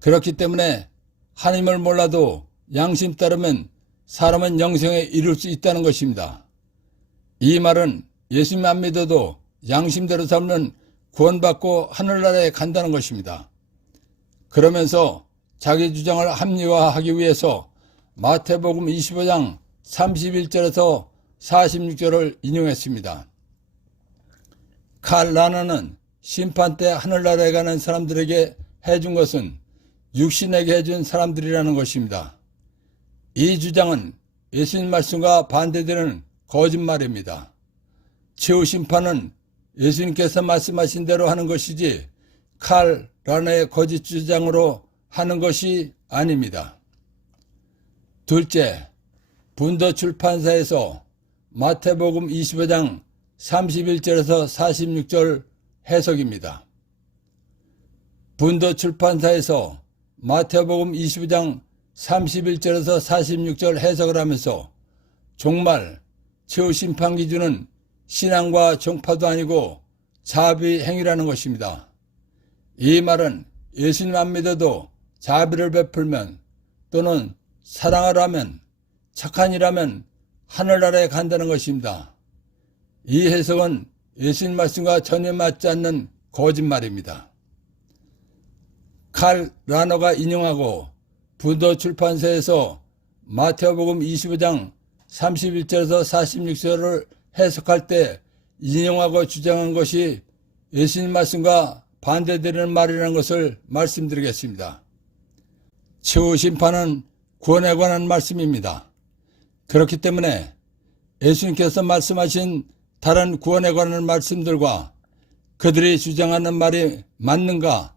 그렇기 때문에 하나님을 몰라도 양심 따르면 사람은 영생에 이룰 수 있다는 것입니다. 이 말은 예수님 안 믿어도 양심대로 살면 구원받고 하늘나라에 간다는 것입니다. 그러면서 자기 주장을 합리화하기 위해서 마태복음 25장 31절에서 46절을 인용했습니다. 칼 라나는 심판 때 하늘나라에 가는 사람들에게 해준 것은 육신에게 해준 사람들이라는 것입니다. 이 주장은 예수님 말씀과 반대되는 거짓말입니다. 최후 심판은 예수님께서 말씀하신 대로 하는 것이지 칼 라나의 거짓 주장으로 하는 것이 아닙니다. 둘째, 분도 출판사에서 마태복음 25장 31절에서 46절 해석입니다. 분도 출판사에서 마태복음 25장 31절에서 46절 해석을 하면서 종말, 최후 심판 기준은 신앙과 종파도 아니고 자비 행위라는 것입니다. 이 말은 예수님 안 믿어도 자비를 베풀면 또는 사랑을 하면 착한 일하면 하늘나라에 간다는 것입니다. 이 해석은 예수님 말씀과 전혀 맞지 않는 거짓말입니다. 칼 라너가 인용하고 분도 출판사에서 마태복음 25장 31절에서 46절을 해석할 때 인용하고 주장한 것이 예수님 말씀과 반대되는 말이라는 것을 말씀드리겠습니다. 최후 심판은 구원에 관한 말씀입니다. 그렇기 때문에 예수님께서 말씀하신 다른 구원에 관한 말씀들과 그들이 주장하는 말이 맞는가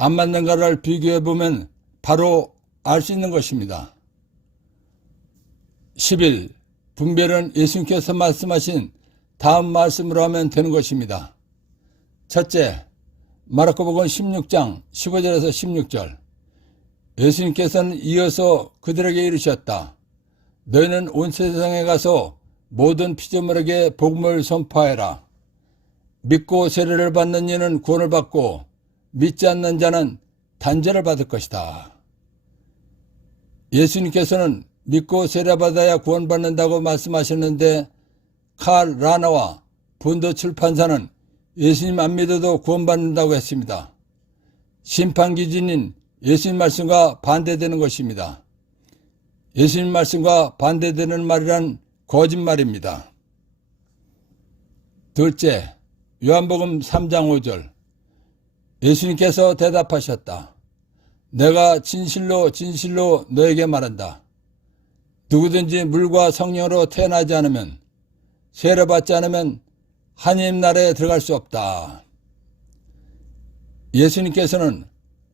안 맞는가를 비교해 보면 바로 알 수 있는 것입니다. 10일 분별은 예수님께서 말씀하신 다음 말씀으로 하면 되는 것입니다. 첫째, 마르코복음 16장 15절에서 16절 예수님께서는 이어서 그들에게 이르셨다. 너희는 온 세상에 가서 모든 피조물에게 복음을 선포하여라. 믿고 세례를 받는 이는 구원을 받고 믿지 않는 자는 단죄를 받을 것이다. 예수님께서는 믿고 세례받아야 구원받는다고 말씀하셨는데 칼 라나와 분도 출판사는 예수님 안 믿어도 구원받는다고 했습니다. 심판 기준인 예수님 말씀과 반대되는 것입니다. 예수님 말씀과 반대되는 말이란 거짓말입니다. 둘째, 요한복음 3장 5절 예수님께서 대답하셨다. 내가 진실로 진실로 너에게 말한다. 누구든지 물과 성령으로 태어나지 않으면 세례받지 않으면 하나님 나라에 들어갈 수 없다. 예수님께서는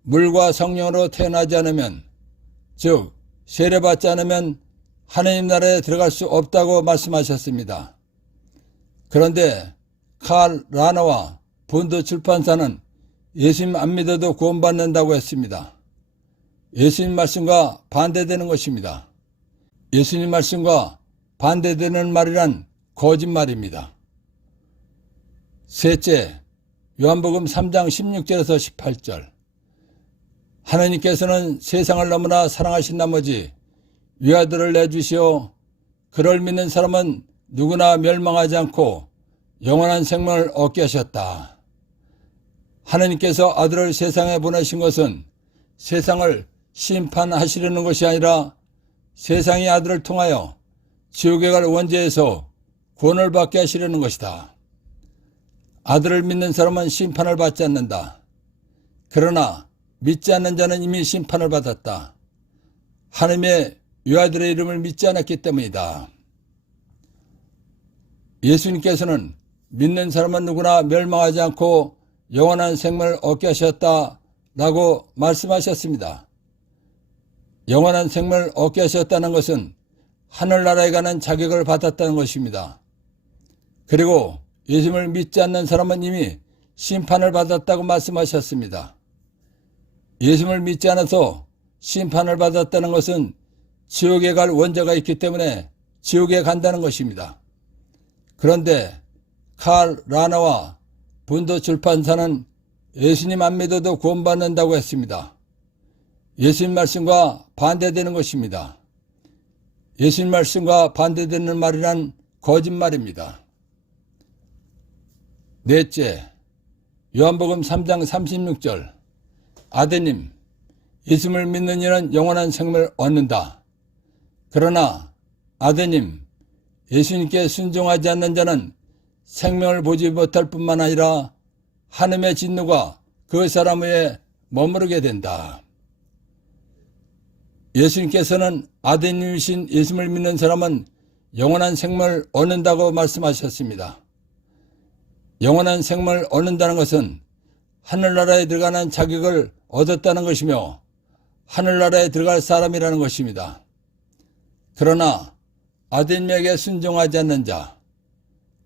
물과 성령으로 태어나지 않으면 즉 세례받지 않으면 하나님 나라에 들어갈 수 없다고 말씀하셨습니다. 그런데 칼 라나와 분도 출판사는 예수님 안 믿어도 구원받는다고 했습니다. 예수님 말씀과 반대되는 것입니다. 예수님 말씀과 반대되는 말이란 거짓말입니다. 셋째, 요한복음 3장 16절에서 18절 하나님께서는 세상을 너무나 사랑하신 나머지 외아들을 내주시어 그를 믿는 사람은 누구나 멸망하지 않고 영원한 생명을 얻게 하셨다. 하나님께서 아들을 세상에 보내신 것은 세상을 심판하시려는 것이 아니라 세상의 아들을 통하여 지옥에 갈 원죄에서 구원을 받게 하시려는 것이다. 아들을 믿는 사람은 심판을 받지 않는다. 그러나 믿지 않는 자는 이미 심판을 받았다. 하나님의 외아들의 이름을 믿지 않았기 때문이다. 예수님께서는 믿는 사람은 누구나 멸망하지 않고 영원한 생명을 얻게 하셨다라고 말씀하셨습니다. 영원한 생명을 얻게 하셨다는 것은 하늘나라에 가는 자격을 받았다는 것입니다. 그리고 예수님을 믿지 않는 사람은 이미 심판을 받았다고 말씀하셨습니다. 예수님을 믿지 않아서 심판을 받았다는 것은 지옥에 갈 원죄가 있기 때문에 지옥에 간다는 것입니다. 그런데 칼 라나와 분도 출판사는 예수님 안 믿어도 구원받는다고 했습니다. 예수님 말씀과 반대되는 것입니다. 예수님 말씀과 반대되는 말이란 거짓말입니다. 넷째, 요한복음 3장 36절. 아드님, 예수님을 믿는 이는 영원한 생명을 얻는다. 그러나 아드님, 예수님께 순종하지 않는 자는 생명을 보지 못할 뿐만 아니라 하나님의 진노가 그 사람 위에 머무르게 된다. 예수님께서는 아드님이신 예수님을 믿는 사람은 영원한 생명을 얻는다고 말씀하셨습니다. 영원한 생명을 얻는다는 것은 하늘나라에 들어가는 자격을 얻었다는 것이며 하늘나라에 들어갈 사람이라는 것입니다. 그러나 아드님에게 순종하지 않는 자,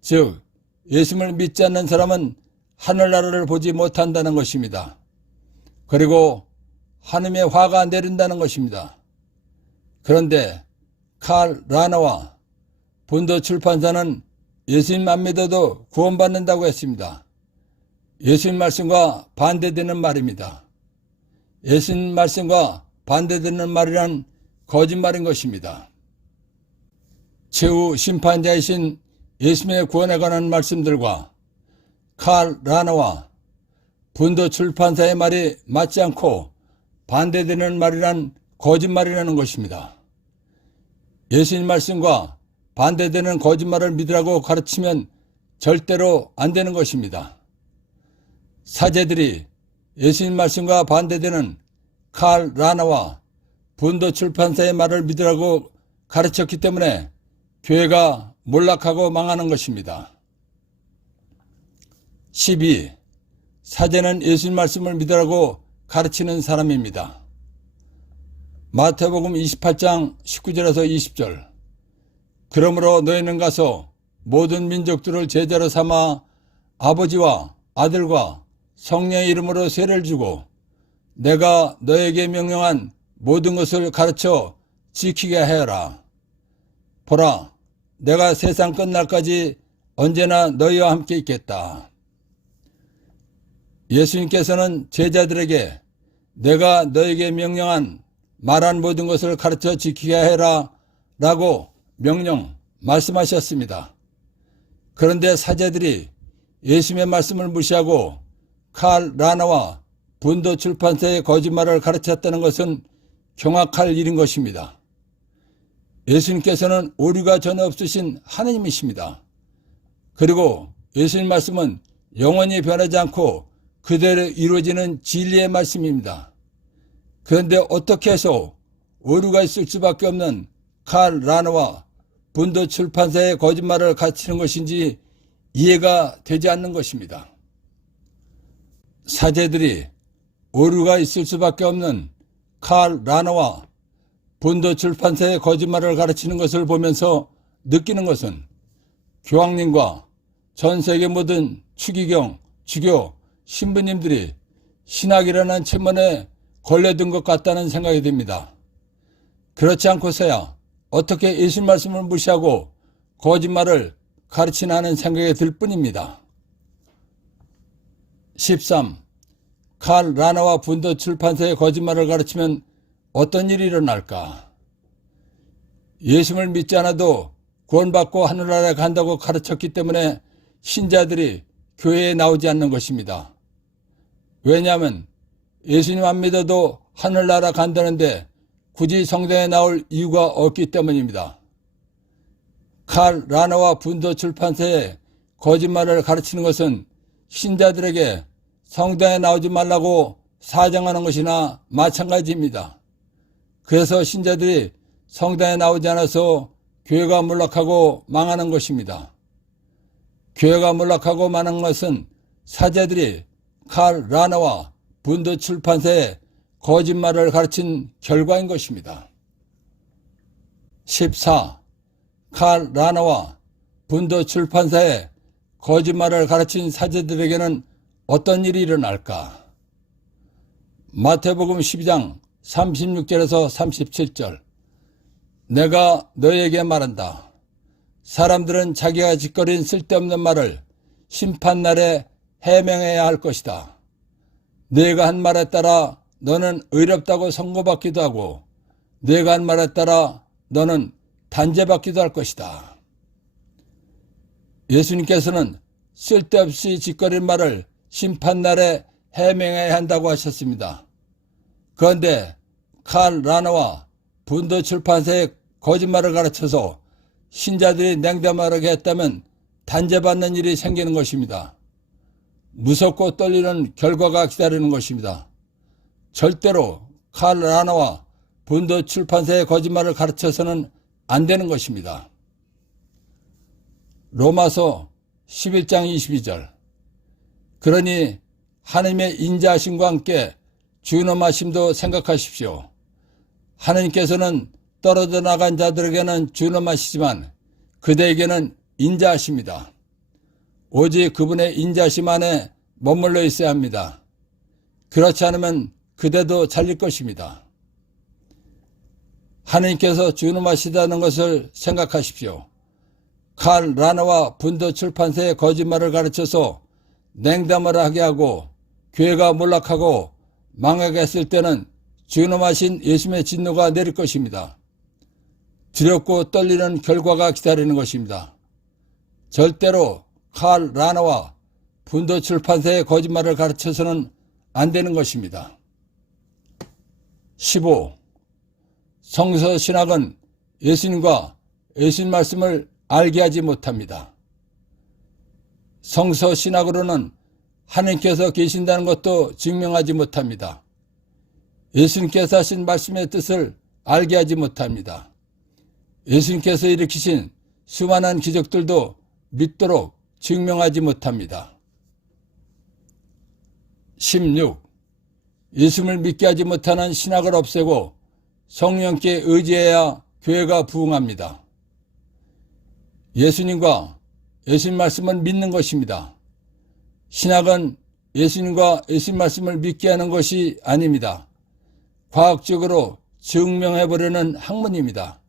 즉 예수님을 믿지 않는 사람은 하늘나라를 보지 못한다는 것입니다. 그리고 하나님의 화가 내린다는 것입니다. 그런데 칼 라나와 분도 출판사는 예수님 안 믿어도 구원받는다고 했습니다. 예수님 말씀과 반대되는 말입니다. 예수님 말씀과 반대되는 말이란 거짓말인 것입니다. 최후 심판자이신 예수님의 구원에 관한 말씀들과 칼 라나와 분도 출판사의 말이 맞지 않고 반대되는 말이란 거짓말이라는 것입니다. 예수님 말씀과 반대되는 거짓말을 믿으라고 가르치면 절대로 안 되는 것입니다. 사제들이 예수님 말씀과 반대되는 칼 라나와 분도 출판사의 말을 믿으라고 가르쳤기 때문에 교회가 몰락하고 망하는 것입니다. 12. 사제는 예수님 말씀을 믿으라고 가르치는 사람입니다. 마태복음 28장 19절에서 20절. 그러므로 너희는 가서 모든 민족들을 제자로 삼아 아버지와 아들과 성령의 이름으로 세례를 주고 내가 너에게 명령한 모든 것을 가르쳐 지키게 하여라. 보라, 내가 세상 끝날까지 언제나 너희와 함께 있겠다. 예수님께서는 제자들에게 내가 너에게 명령한 말한 모든 것을 가르쳐 지키게 해라 라고 말씀하셨습니다. 그런데 사제들이 예수님의 말씀을 무시하고 칼 라나와 분도 출판사의 거짓말을 가르쳤다는 것은 경악할 일인 것입니다. 예수님께서는 오류가 전혀 없으신 하느님이십니다. 그리고 예수님 말씀은 영원히 변하지 않고 그대로 이루어지는 진리의 말씀입니다. 그런데 어떻게 해서 오류가 있을 수밖에 없는 칼 라나와 분도 출판사의 거짓말을 가르치는 것인지 이해가 되지 않는 것입니다. 사제들이 오류가 있을 수밖에 없는 칼 라나와 분도 출판사의 거짓말을 가르치는 것을 보면서 느끼는 것은 교황님과 전 세계 모든 추기경, 주교, 신부님들이 신학이라는 천문에 걸려든 것 같다는 생각이 듭니다. 그렇지 않고서야 어떻게 예수님 말씀을 무시하고 거짓말을 가르치나 하는 생각이 들 뿐입니다. 13. 칼 라나와 분도 출판사의 거짓말을 가르치면 어떤 일이 일어날까? 예수님을 믿지 않아도 구원받고 하늘나라에 간다고 가르쳤기 때문에 신자들이 교회에 나오지 않는 것입니다. 왜냐하면 예수님 안 믿어도 하늘나라 간다는데 굳이 성당에 나올 이유가 없기 때문입니다. 칼 라너와 분도 출판사의 거짓말을 가르치는 것은 신자들에게 성당에 나오지 말라고 사정하는 것이나 마찬가지입니다. 그래서 신자들이 성당에 나오지 않아서 교회가 몰락하고 망하는 것입니다. 교회가 몰락하고 망하는 것은 사제들이 칼 라너와 분도 출판사의 거짓말을 가르친 결과인 것입니다. 14. 칼 라너와 분도 출판사의 거짓말을 가르친 사제들에게는 어떤 일이 일어날까? 마태복음 12장 36절에서 37절. 내가 너에게 말한다. 사람들은 자기가 짓거린 쓸데없는 말을 심판날에 해명해야 할 것이다. 네가 한 말에 따라 너는 의롭다고 선고받기도 하고 네가 한 말에 따라 너는 단죄받기도 할 것이다. 예수님께서는 쓸데없이 짓거린 말을 심판날에 해명해야 한다고 하셨습니다. 그런데 칼 라너와 분도 출판사의 거짓말을 가르쳐서 신자들이 냉담하게 했다면 단죄받는 일이 생기는 것입니다. 무섭고 떨리는 결과가 기다리는 것입니다. 절대로 칼 라너와 분도 출판사의 거짓말을 가르쳐서는 안 되는 것입니다. 로마서 11장 22절. 그러니 하나님의 인자하심과 함께 준엄하심도 생각하십시오. 하나님께서는 떨어져 나간 자들에게는 준엄하시지만 그대에게는 인자하십니다. 오직 그분의 인자하심 안에 머물러 있어야 합니다. 그렇지 않으면 그대도 잘릴 것입니다. 하나님께서 준엄하시다는 것을 생각하십시오. 칼 라너와 분도 출판사의 거짓말을 가르쳐서 냉담을 하게 하고 교회가 몰락하고 망하게 했을 때는 준엄하신 예수님의 진노가 내릴 것입니다. 두렵고 떨리는 결과가 기다리는 것입니다. 절대로 칼 라너와 분도 출판사의 거짓말을 가르쳐서는 안 되는 것입니다. 15. 성서신학은 예수님과 예수님 말씀을 알게 하지 못합니다. 성서신학으로는 하나님께서 계신다는 것도 증명하지 못합니다. 예수님께서 하신 말씀의 뜻을 알게 하지 못합니다. 예수님께서 일으키신 수많은 기적들도 믿도록 증명하지 못합니다. 16. 예수님을 믿게 하지 못하는 신학을 없애고 성령께 의지해야 교회가 부흥합니다. 예수님과 예수님 말씀을 믿는 것입니다. 신학은 예수님과 예수님 말씀을 믿게 하는 것이 아닙니다. 과학적으로 증명해보려는 학문입니다.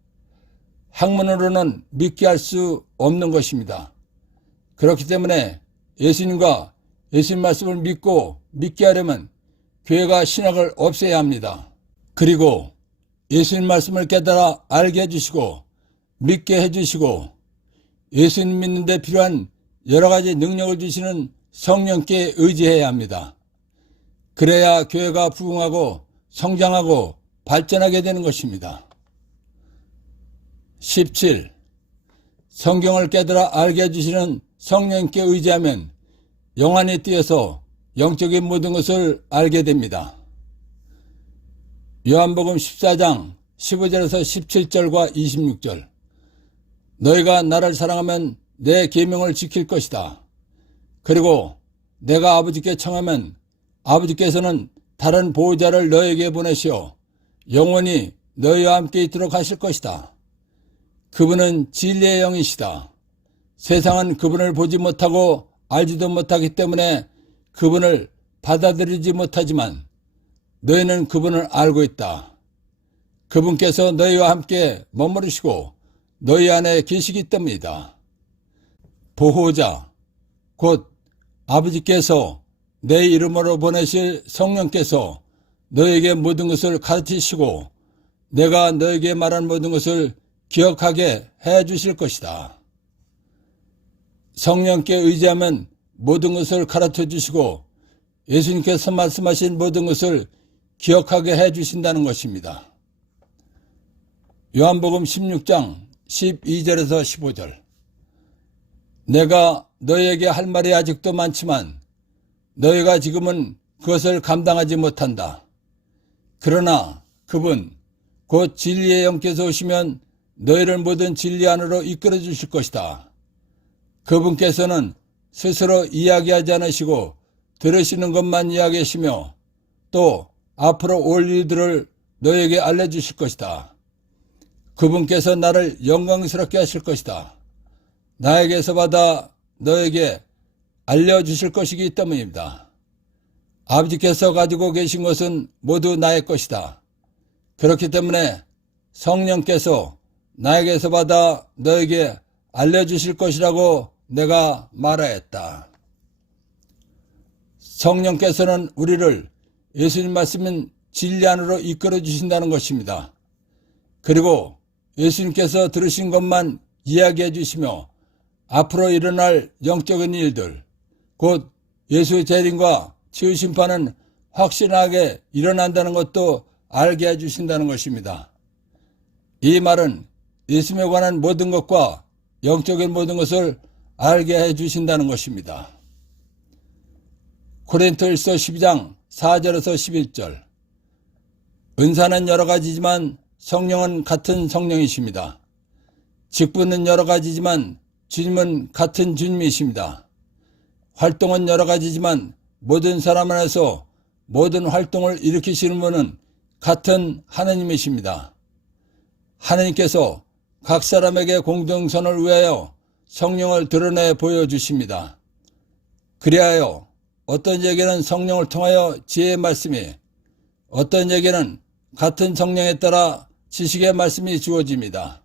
학문으로는 믿게 할 수 없는 것입니다. 그렇기 때문에 예수님과 예수님 말씀을 믿고 믿게 하려면 교회가 신학을 없애야 합니다. 그리고 예수님 말씀을 깨달아 알게 해주시고 믿게 해주시고 예수님 믿는 데 필요한 여러 가지 능력을 주시는 성령께 의지해야 합니다. 그래야 교회가 부흥하고 성장하고 발전하게 되는 것입니다. 17. 성경을 깨달아 알게 해주시는 성령께 의지하면 영안이 뛰어서 영적인 모든 것을 알게 됩니다. 요한복음 14장 15절에서 17절과 26절. 너희가 나를 사랑하면 내 계명을 지킬 것이다. 그리고 내가 아버지께 청하면 아버지께서는 다른 보호자를 너에게 보내시어 영원히 너희와 함께 있도록 하실 것이다. 그분은 진리의 영이시다. 세상은 그분을 보지 못하고 알지도 못하기 때문에 그분을 받아들이지 못하지만 너희는 그분을 알고 있다. 그분께서 너희와 함께 머무르시고 너희 안에 계시기 때문이다. 보호자, 곧 아버지께서 내 이름으로 보내실 성령께서 너에게 모든 것을 가르치시고 내가 너에게 말한 모든 것을 기억하게 해 주실 것이다. 성령께 의지하면 모든 것을 가르쳐 주시고 예수님께서 말씀하신 모든 것을 기억하게 해주신다는 것입니다. 요한복음 16장 12절에서 15절. 내가 너희에게 할 말이 아직도 많지만 너희가 지금은 그것을 감당하지 못한다. 그러나 그분 곧 진리의 영께서 오시면 너희를 모든 진리 안으로 이끌어 주실 것이다. 그분께서는 스스로 이야기하지 않으시고 들으시는 것만 이야기하시며 또 앞으로 올 일들을 너희에게 알려주실 것이다. 그분께서 나를 영광스럽게 하실 것이다. 나에게서 받아 너에게 알려주실 것이기 때문입니다. 아버지께서 가지고 계신 것은 모두 나의 것이다. 그렇기 때문에 성령께서 나에게서 받아 너에게 알려주실 것이라고 내가 말하였다. 성령께서는 우리를 예수님 말씀은 진리 안으로 이끌어 주신다는 것입니다. 그리고 예수님께서 들으신 것만 이야기해 주시며 앞으로 일어날 영적인 일들, 곧 예수의 재림과 치유심판은 확실하게 일어난다는 것도 알게 해주신다는 것입니다. 이 말은 예수님에 관한 모든 것과 영적인 모든 것을 알게 해주신다는 것입니다. 고린토일서 12장 4절에서 11절. 은사는 여러 가지지만 성령은 같은 성령이십니다. 직분은 여러 가지지만 주님은 같은 주님이십니다. 활동은 여러 가지지만 모든 사람 안에서 모든 활동을 일으키시는 분은 같은 하나님이십니다. 하나님께서 각 사람에게 공동선을 위하여 성령을 드러내 보여주십니다. 그리하여 어떤 에게는 성령을 통하여 지혜의 말씀이, 어떤 에게는 같은 성령에 따라 지식의 말씀이 주어집니다.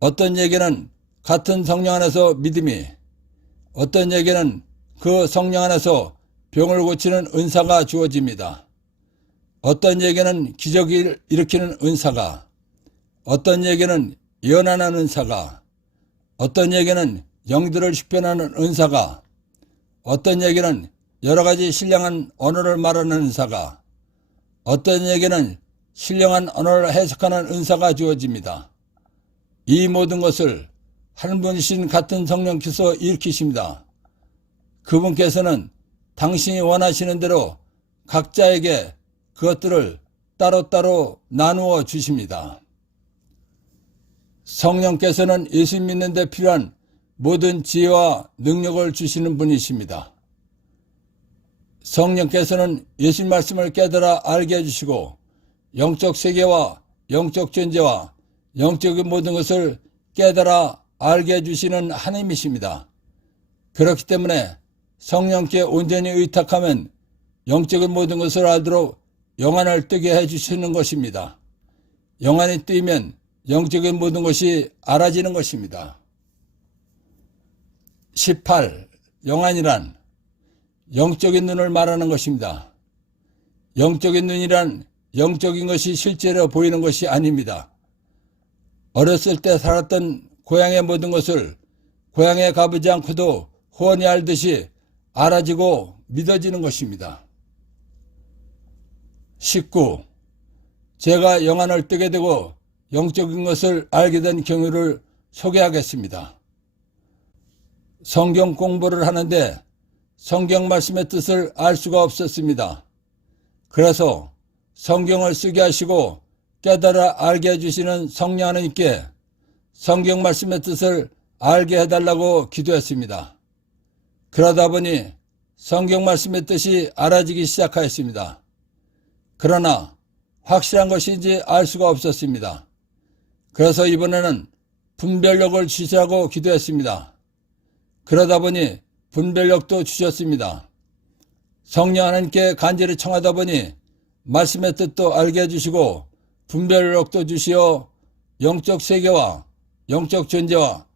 어떤 에게는 같은 성령 안에서 믿음이, 어떤 에게는 그 성령 안에서 병을 고치는 은사가 주어집니다. 어떤 에게는 기적을 일으키는 은사가, 어떤 에게는 예언하는 은사가, 어떤 에게는 영들을 식변하는 은사가, 어떤 에게는 여러 가지 신령한 언어를 말하는 은사가, 어떤 에게는 신령한 언어를 해석하는 은사가 주어집니다. 이 모든 것을 한 분이신 같은 성령께서 일으키십니다. 그분께서는 당신이 원하시는 대로 각자에게 그것들을 따로따로 나누어 주십니다. 성령께서는 예수 믿는 데 필요한 모든 지혜와 능력을 주시는 분이십니다. 성령께서는 예수 말씀을 깨달아 알게 해주시고 영적 세계와 영적 존재와 영적인 모든 것을 깨달아 알게 해주시는 하나님이십니다. 그렇기 때문에 성령께 온전히 의탁하면 영적인 모든 것을 알도록 영안을 뜨게 해주시는 것입니다. 영안이 뜨이면 영적인 모든 것이 알아지는 것입니다. 18. 영안이란 영적인 눈을 말하는 것입니다. 영적인 눈이란 영적인 것이 실제로 보이는 것이 아닙니다. 어렸을 때 살았던 고향의 모든 것을 고향에 가보지 않고도 훤히 알듯이 알아지고 믿어지는 것입니다. 19. 제가 영안을 뜨게 되고 영적인 것을 알게 된 경우를 소개하겠습니다. 성경 공부를 하는데 성경 말씀의 뜻을 알 수가 없었습니다. 그래서 성경을 쓰게 하시고 깨달아 알게 해주시는 성령 하나님께 성경 말씀의 뜻을 알게 해달라고 기도했습니다. 그러다 보니 성경 말씀의 뜻이 알아지기 시작하였습니다. 그러나 확실한 것인지 알 수가 없었습니다. 그래서 이번에는 분별력을 주시라고 기도했습니다. 그러다 보니 분별력도 주셨습니다. 성령 하나님께 간절히 청하다 보니 말씀의 뜻도 알게 해주시고 분별력도 주시어 영적 세계와 영적 존재와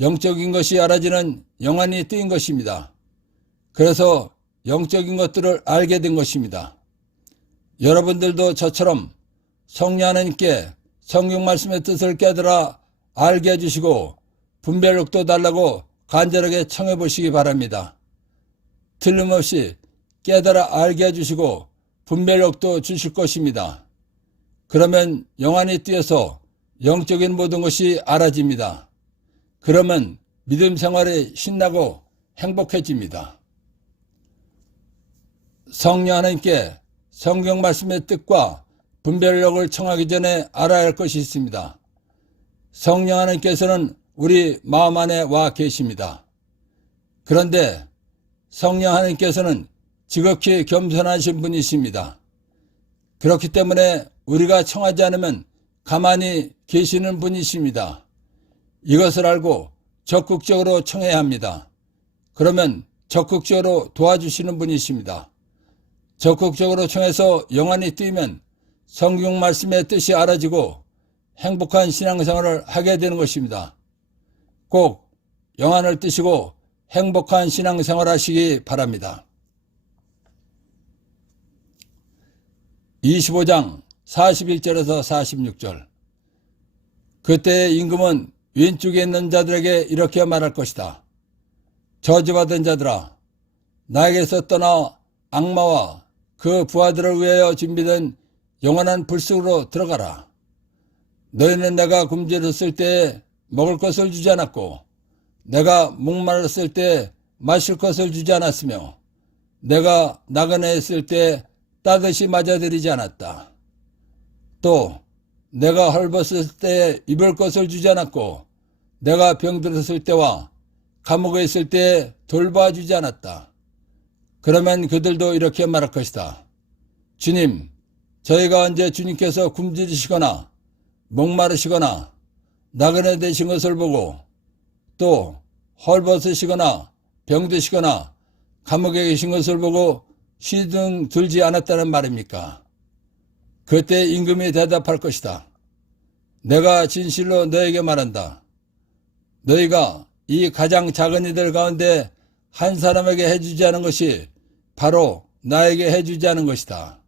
영적인 것이 알아지는 영안이 뜨인 것입니다. 그래서 영적인 것들을 알게 된 것입니다. 여러분들도 저처럼 성령 하나님께 성경 말씀의 뜻을 깨달아 알게 해주시고 분별력도 달라고 간절하게 청해 보시기 바랍니다. 틀림없이 깨달아 알게 해주시고 분별력도 주실 것입니다. 그러면 영안이 뛰어서 영적인 모든 것이 알아집니다. 그러면 믿음 생활이 신나고 행복해집니다. 성령 하나님께 성경 말씀의 뜻과 분별력을 청하기 전에 알아야 할 것이 있습니다. 성령 하나님께서는 우리 마음 안에 와 계십니다. 그런데 성령 하나님께서는 지극히 겸손하신 분이십니다. 그렇기 때문에 우리가 청하지 않으면 가만히 계시는 분이십니다. 이것을 알고 적극적으로 청해야 합니다. 그러면 적극적으로 도와주시는 분이십니다. 적극적으로 청해서 영안이 뜨이면 성경 말씀의 뜻이 알아지고 행복한 신앙생활을 하게 되는 것입니다. 꼭 영안을 뜨시고 행복한 신앙생활 하시기 바랍니다. 25장 41절에서 46절. 그때 임금은 왼쪽에 있는 자들에게 이렇게 말할 것이다. 저주받은 자들아, 나에게서 떠나 악마와 그 부하들을 위하여 준비된 영원한 불속으로 들어가라. 너희는 내가 굶주렸을 때 먹을 것을 주지 않았고 내가 목말랐을 때 마실 것을 주지 않았으며 내가 나그네 있을 때 따뜻이 맞아들이지 않았다. 또 내가 헐벗을 때 입을 것을 주지 않았고 내가 병들었을 때와 감옥에 있을 때 돌봐주지 않았다. 그러면 그들도 이렇게 말할 것이다. 주님, 저희가 언제 주님께서 굶주리시거나 목마르시거나 나그네 되신 것을 보고 또 헐벗으시거나 병드시거나 감옥에 계신 것을 보고 시등 들지 않았다는 말입니까? 그때 임금이 대답할 것이다. 내가 진실로 너에게 말한다. 너희가 이 가장 작은 이들 가운데 한 사람에게 해주지 않은 것이 바로 나에게 해주지 않은 것이다.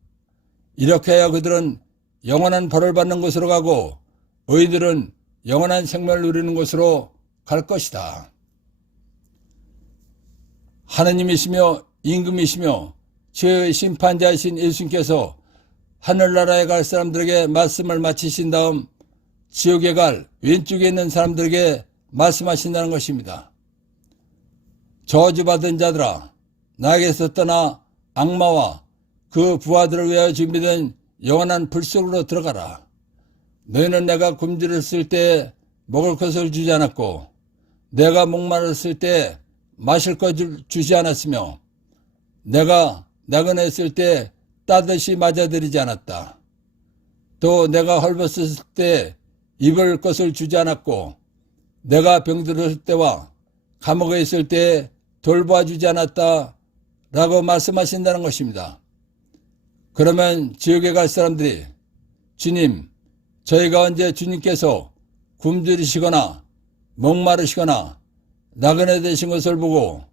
이렇게 해야 그들은 영원한 벌을 받는 곳으로 가고 의인들은 영원한 생명을 누리는 곳으로 갈 것이다. 하느님이시며 임금이시며 죄의 심판자이신 예수님께서 하늘나라에 갈 사람들에게 말씀을 마치신 다음 지옥에 갈 왼쪽에 있는 사람들에게 말씀하신다는 것입니다. 저주받은 자들아, 나에게서 떠나 악마와 그 부하들을 위하여 준비된 영원한 불속으로 들어가라. 너희는 내가 굶주렸을 때 먹을 것을 주지 않았고 내가 목마르었을 때 마실 것을 주지 않았으며 내가 나그네 있을 때 따뜻이 맞아들이지 않았다. 또 내가 헐벗었을 때 입을 것을 주지 않았고 내가 병들었을 때와 감옥에 있을 때 돌봐주지 않았다 라고 말씀하신다는 것입니다. 그러면 지옥에 갈 사람들이 주님, 저희가 언제 주님께서 굶주리시거나 목마르시거나 나그네 되신 것을 보고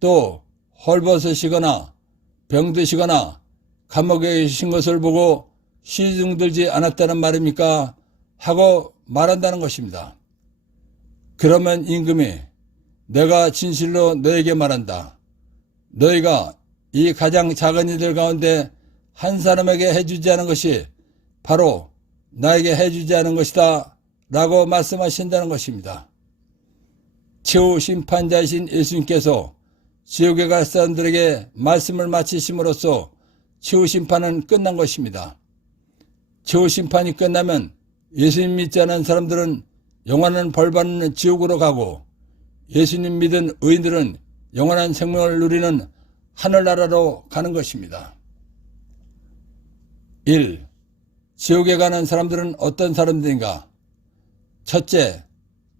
또 헐벗으시거나 병드시거나 감옥에 계신 것을 보고 시중들지 않았다는 말입니까? 하고 말한다는 것입니다. 그러면 임금이 내가 진실로 너에게 말한다. 너희가 이 가장 작은 이들 가운데 한 사람에게 해주지 않은 것이 바로 나에게 해주지 않은 것이다 라고 말씀하신다는 것입니다. 최후 심판자이신 예수님께서 지옥에 갈 사람들에게 말씀을 마치심으로써 최후 심판은 끝난 것입니다. 최후 심판이 끝나면 예수님 믿지 않은 사람들은 영원한 벌받는 지옥으로 가고 예수님 믿은 의인들은 영원한 생명을 누리는 하늘나라로 가는 것입니다. 1. 지옥에 가는 사람들은 어떤 사람들인가? 첫째,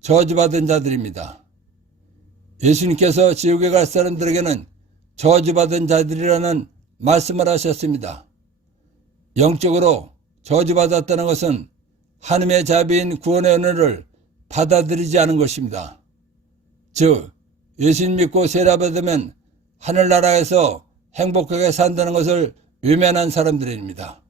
저주받은 자들입니다. 예수님께서 지옥에 갈 사람들에게는 저주받은 자들이라는 말씀을 하셨습니다. 영적으로 저주받았다는 것은 하나님의 자비인 구원의 은혜를 받아들이지 않은 것입니다. 즉, 예수님 믿고 세례받으면 하늘나라에서 행복하게 산다는 것을 외면한 사람들입니다.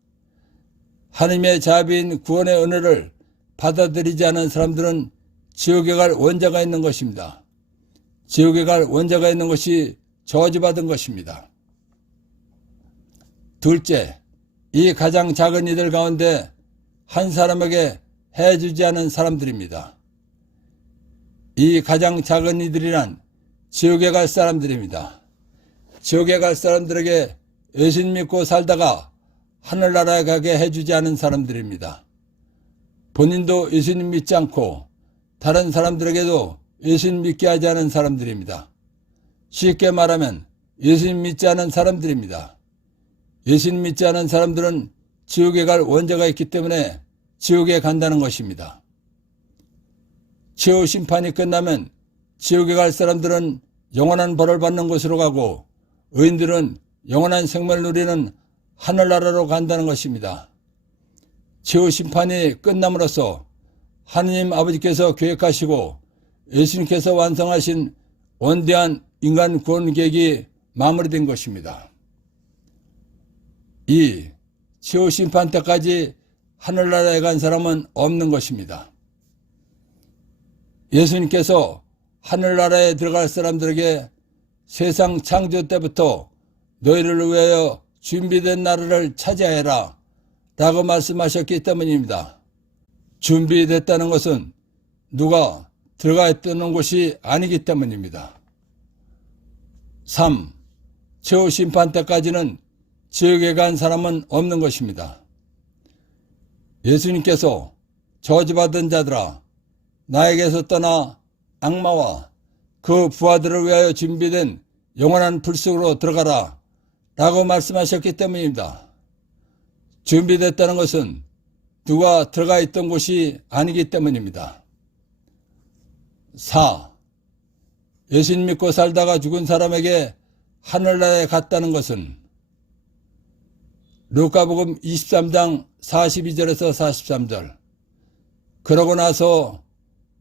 하나님의 자비인 구원의 은혜를 받아들이지 않은 사람들은 지옥에 갈 원자가 있는 것입니다. 지옥에 갈 원자가 있는 것이 저주받은 것입니다. 둘째, 이 가장 작은 이들 가운데 한 사람에게 해주지 않은 사람들입니다. 이 가장 작은 이들이란 지옥에 갈 사람들입니다. 지옥에 갈 사람들에게 예수님 믿고 살다가 하늘나라에 가게 해주지 않은 사람들입니다. 본인도 예수님 믿지 않고 다른 사람들에게도 예수님 믿게 하지 않은 사람들입니다. 쉽게 말하면 예수님 믿지 않은 사람들입니다. 예수님 믿지 않은 사람들은 지옥에 갈 원죄가 있기 때문에 지옥에 간다는 것입니다. 최후 심판이 끝나면 지옥에 갈 사람들은 영원한 벌을 받는 곳으로 가고 의인들은 영원한 생명을 누리는 하늘나라로 간다는 것입니다. 최후 심판이 끝남으로써 하느님 아버지께서 계획하시고 예수님께서 완성하신 원대한 인간 구원 계획이 마무리된 것입니다. 2. 최후 심판 때까지 하늘나라에 간 사람은 없는 것입니다. 예수님께서 하늘나라에 들어갈 사람들에게 세상 창조 때부터 너희를 위하여 준비된 나라를 차지하여라 라고 말씀하셨기 때문입니다. 준비됐다는 것은 누가 들어가 있던 곳이 아니기 때문입니다. 3. 최후 심판 때까지는 지옥에 간 사람은 없는 것입니다. 예수님께서 저주받은 자들아 나에게서 떠나 악마와 그 부하들을 위하여 준비된 영원한 불속으로 들어가라 라고 말씀하셨기 때문입니다. 준비됐다는 것은 누가 들어가 있던 곳이 아니기 때문입니다. 4. 예수님 믿고 살다가 죽은 사람에게 하늘나라에 갔다는 것은 루카복음 23장 42절에서 43절 그러고 나서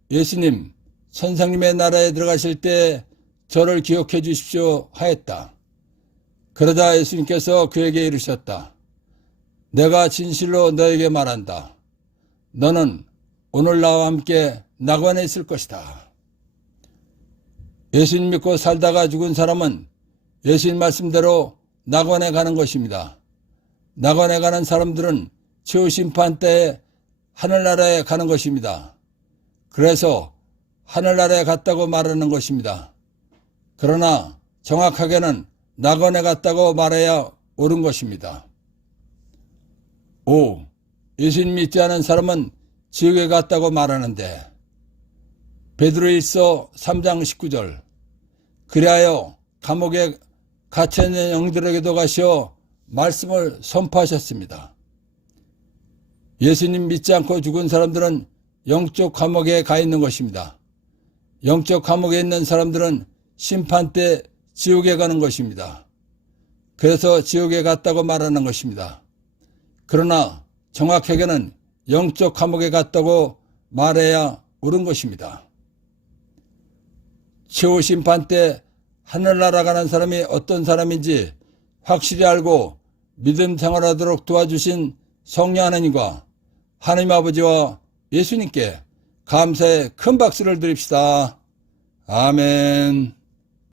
예수님 선생님의 나라에 들어가실 때 저를 기억해 주십시오 하였다. 그러자 예수님께서 그에게 이르셨다. 내가 진실로 너에게 말한다. 너는 오늘 나와 함께 낙원에 있을 것이다. 예수님 믿고 살다가 죽은 사람은 예수님 말씀대로 낙원에 가는 것입니다. 낙원에 가는 사람들은 최후 심판 때에 하늘나라에 가는 것입니다. 그래서 하늘나라에 갔다고 말하는 것입니다. 그러나 정확하게는 낙원에 갔다고 말해야 옳은 것입니다. 5. 예수님 믿지 않은 사람은 지옥에 갔다고 말하는데 베드로일서 3장 19절 그리하여 감옥에 갇혀있는 영들에게도 가시어 말씀을 선포하셨습니다. 예수님 믿지 않고 죽은 사람들은 영적 감옥에 가 있는 것입니다. 영적 감옥에 있는 사람들은 심판 때 지옥에 가는 것입니다. 그래서 지옥에 갔다고 말하는 것입니다. 그러나 정확하게는 영적 감옥에 갔다고 말해야 옳은 것입니다. 최후 심판 때 하늘나라 가는 사람이 어떤 사람인지 확실히 알고 믿음 생활하도록 도와주신 성령 하나님과 하나님 아버지와 예수님께 감사의 큰 박수를 드립시다. 아멘.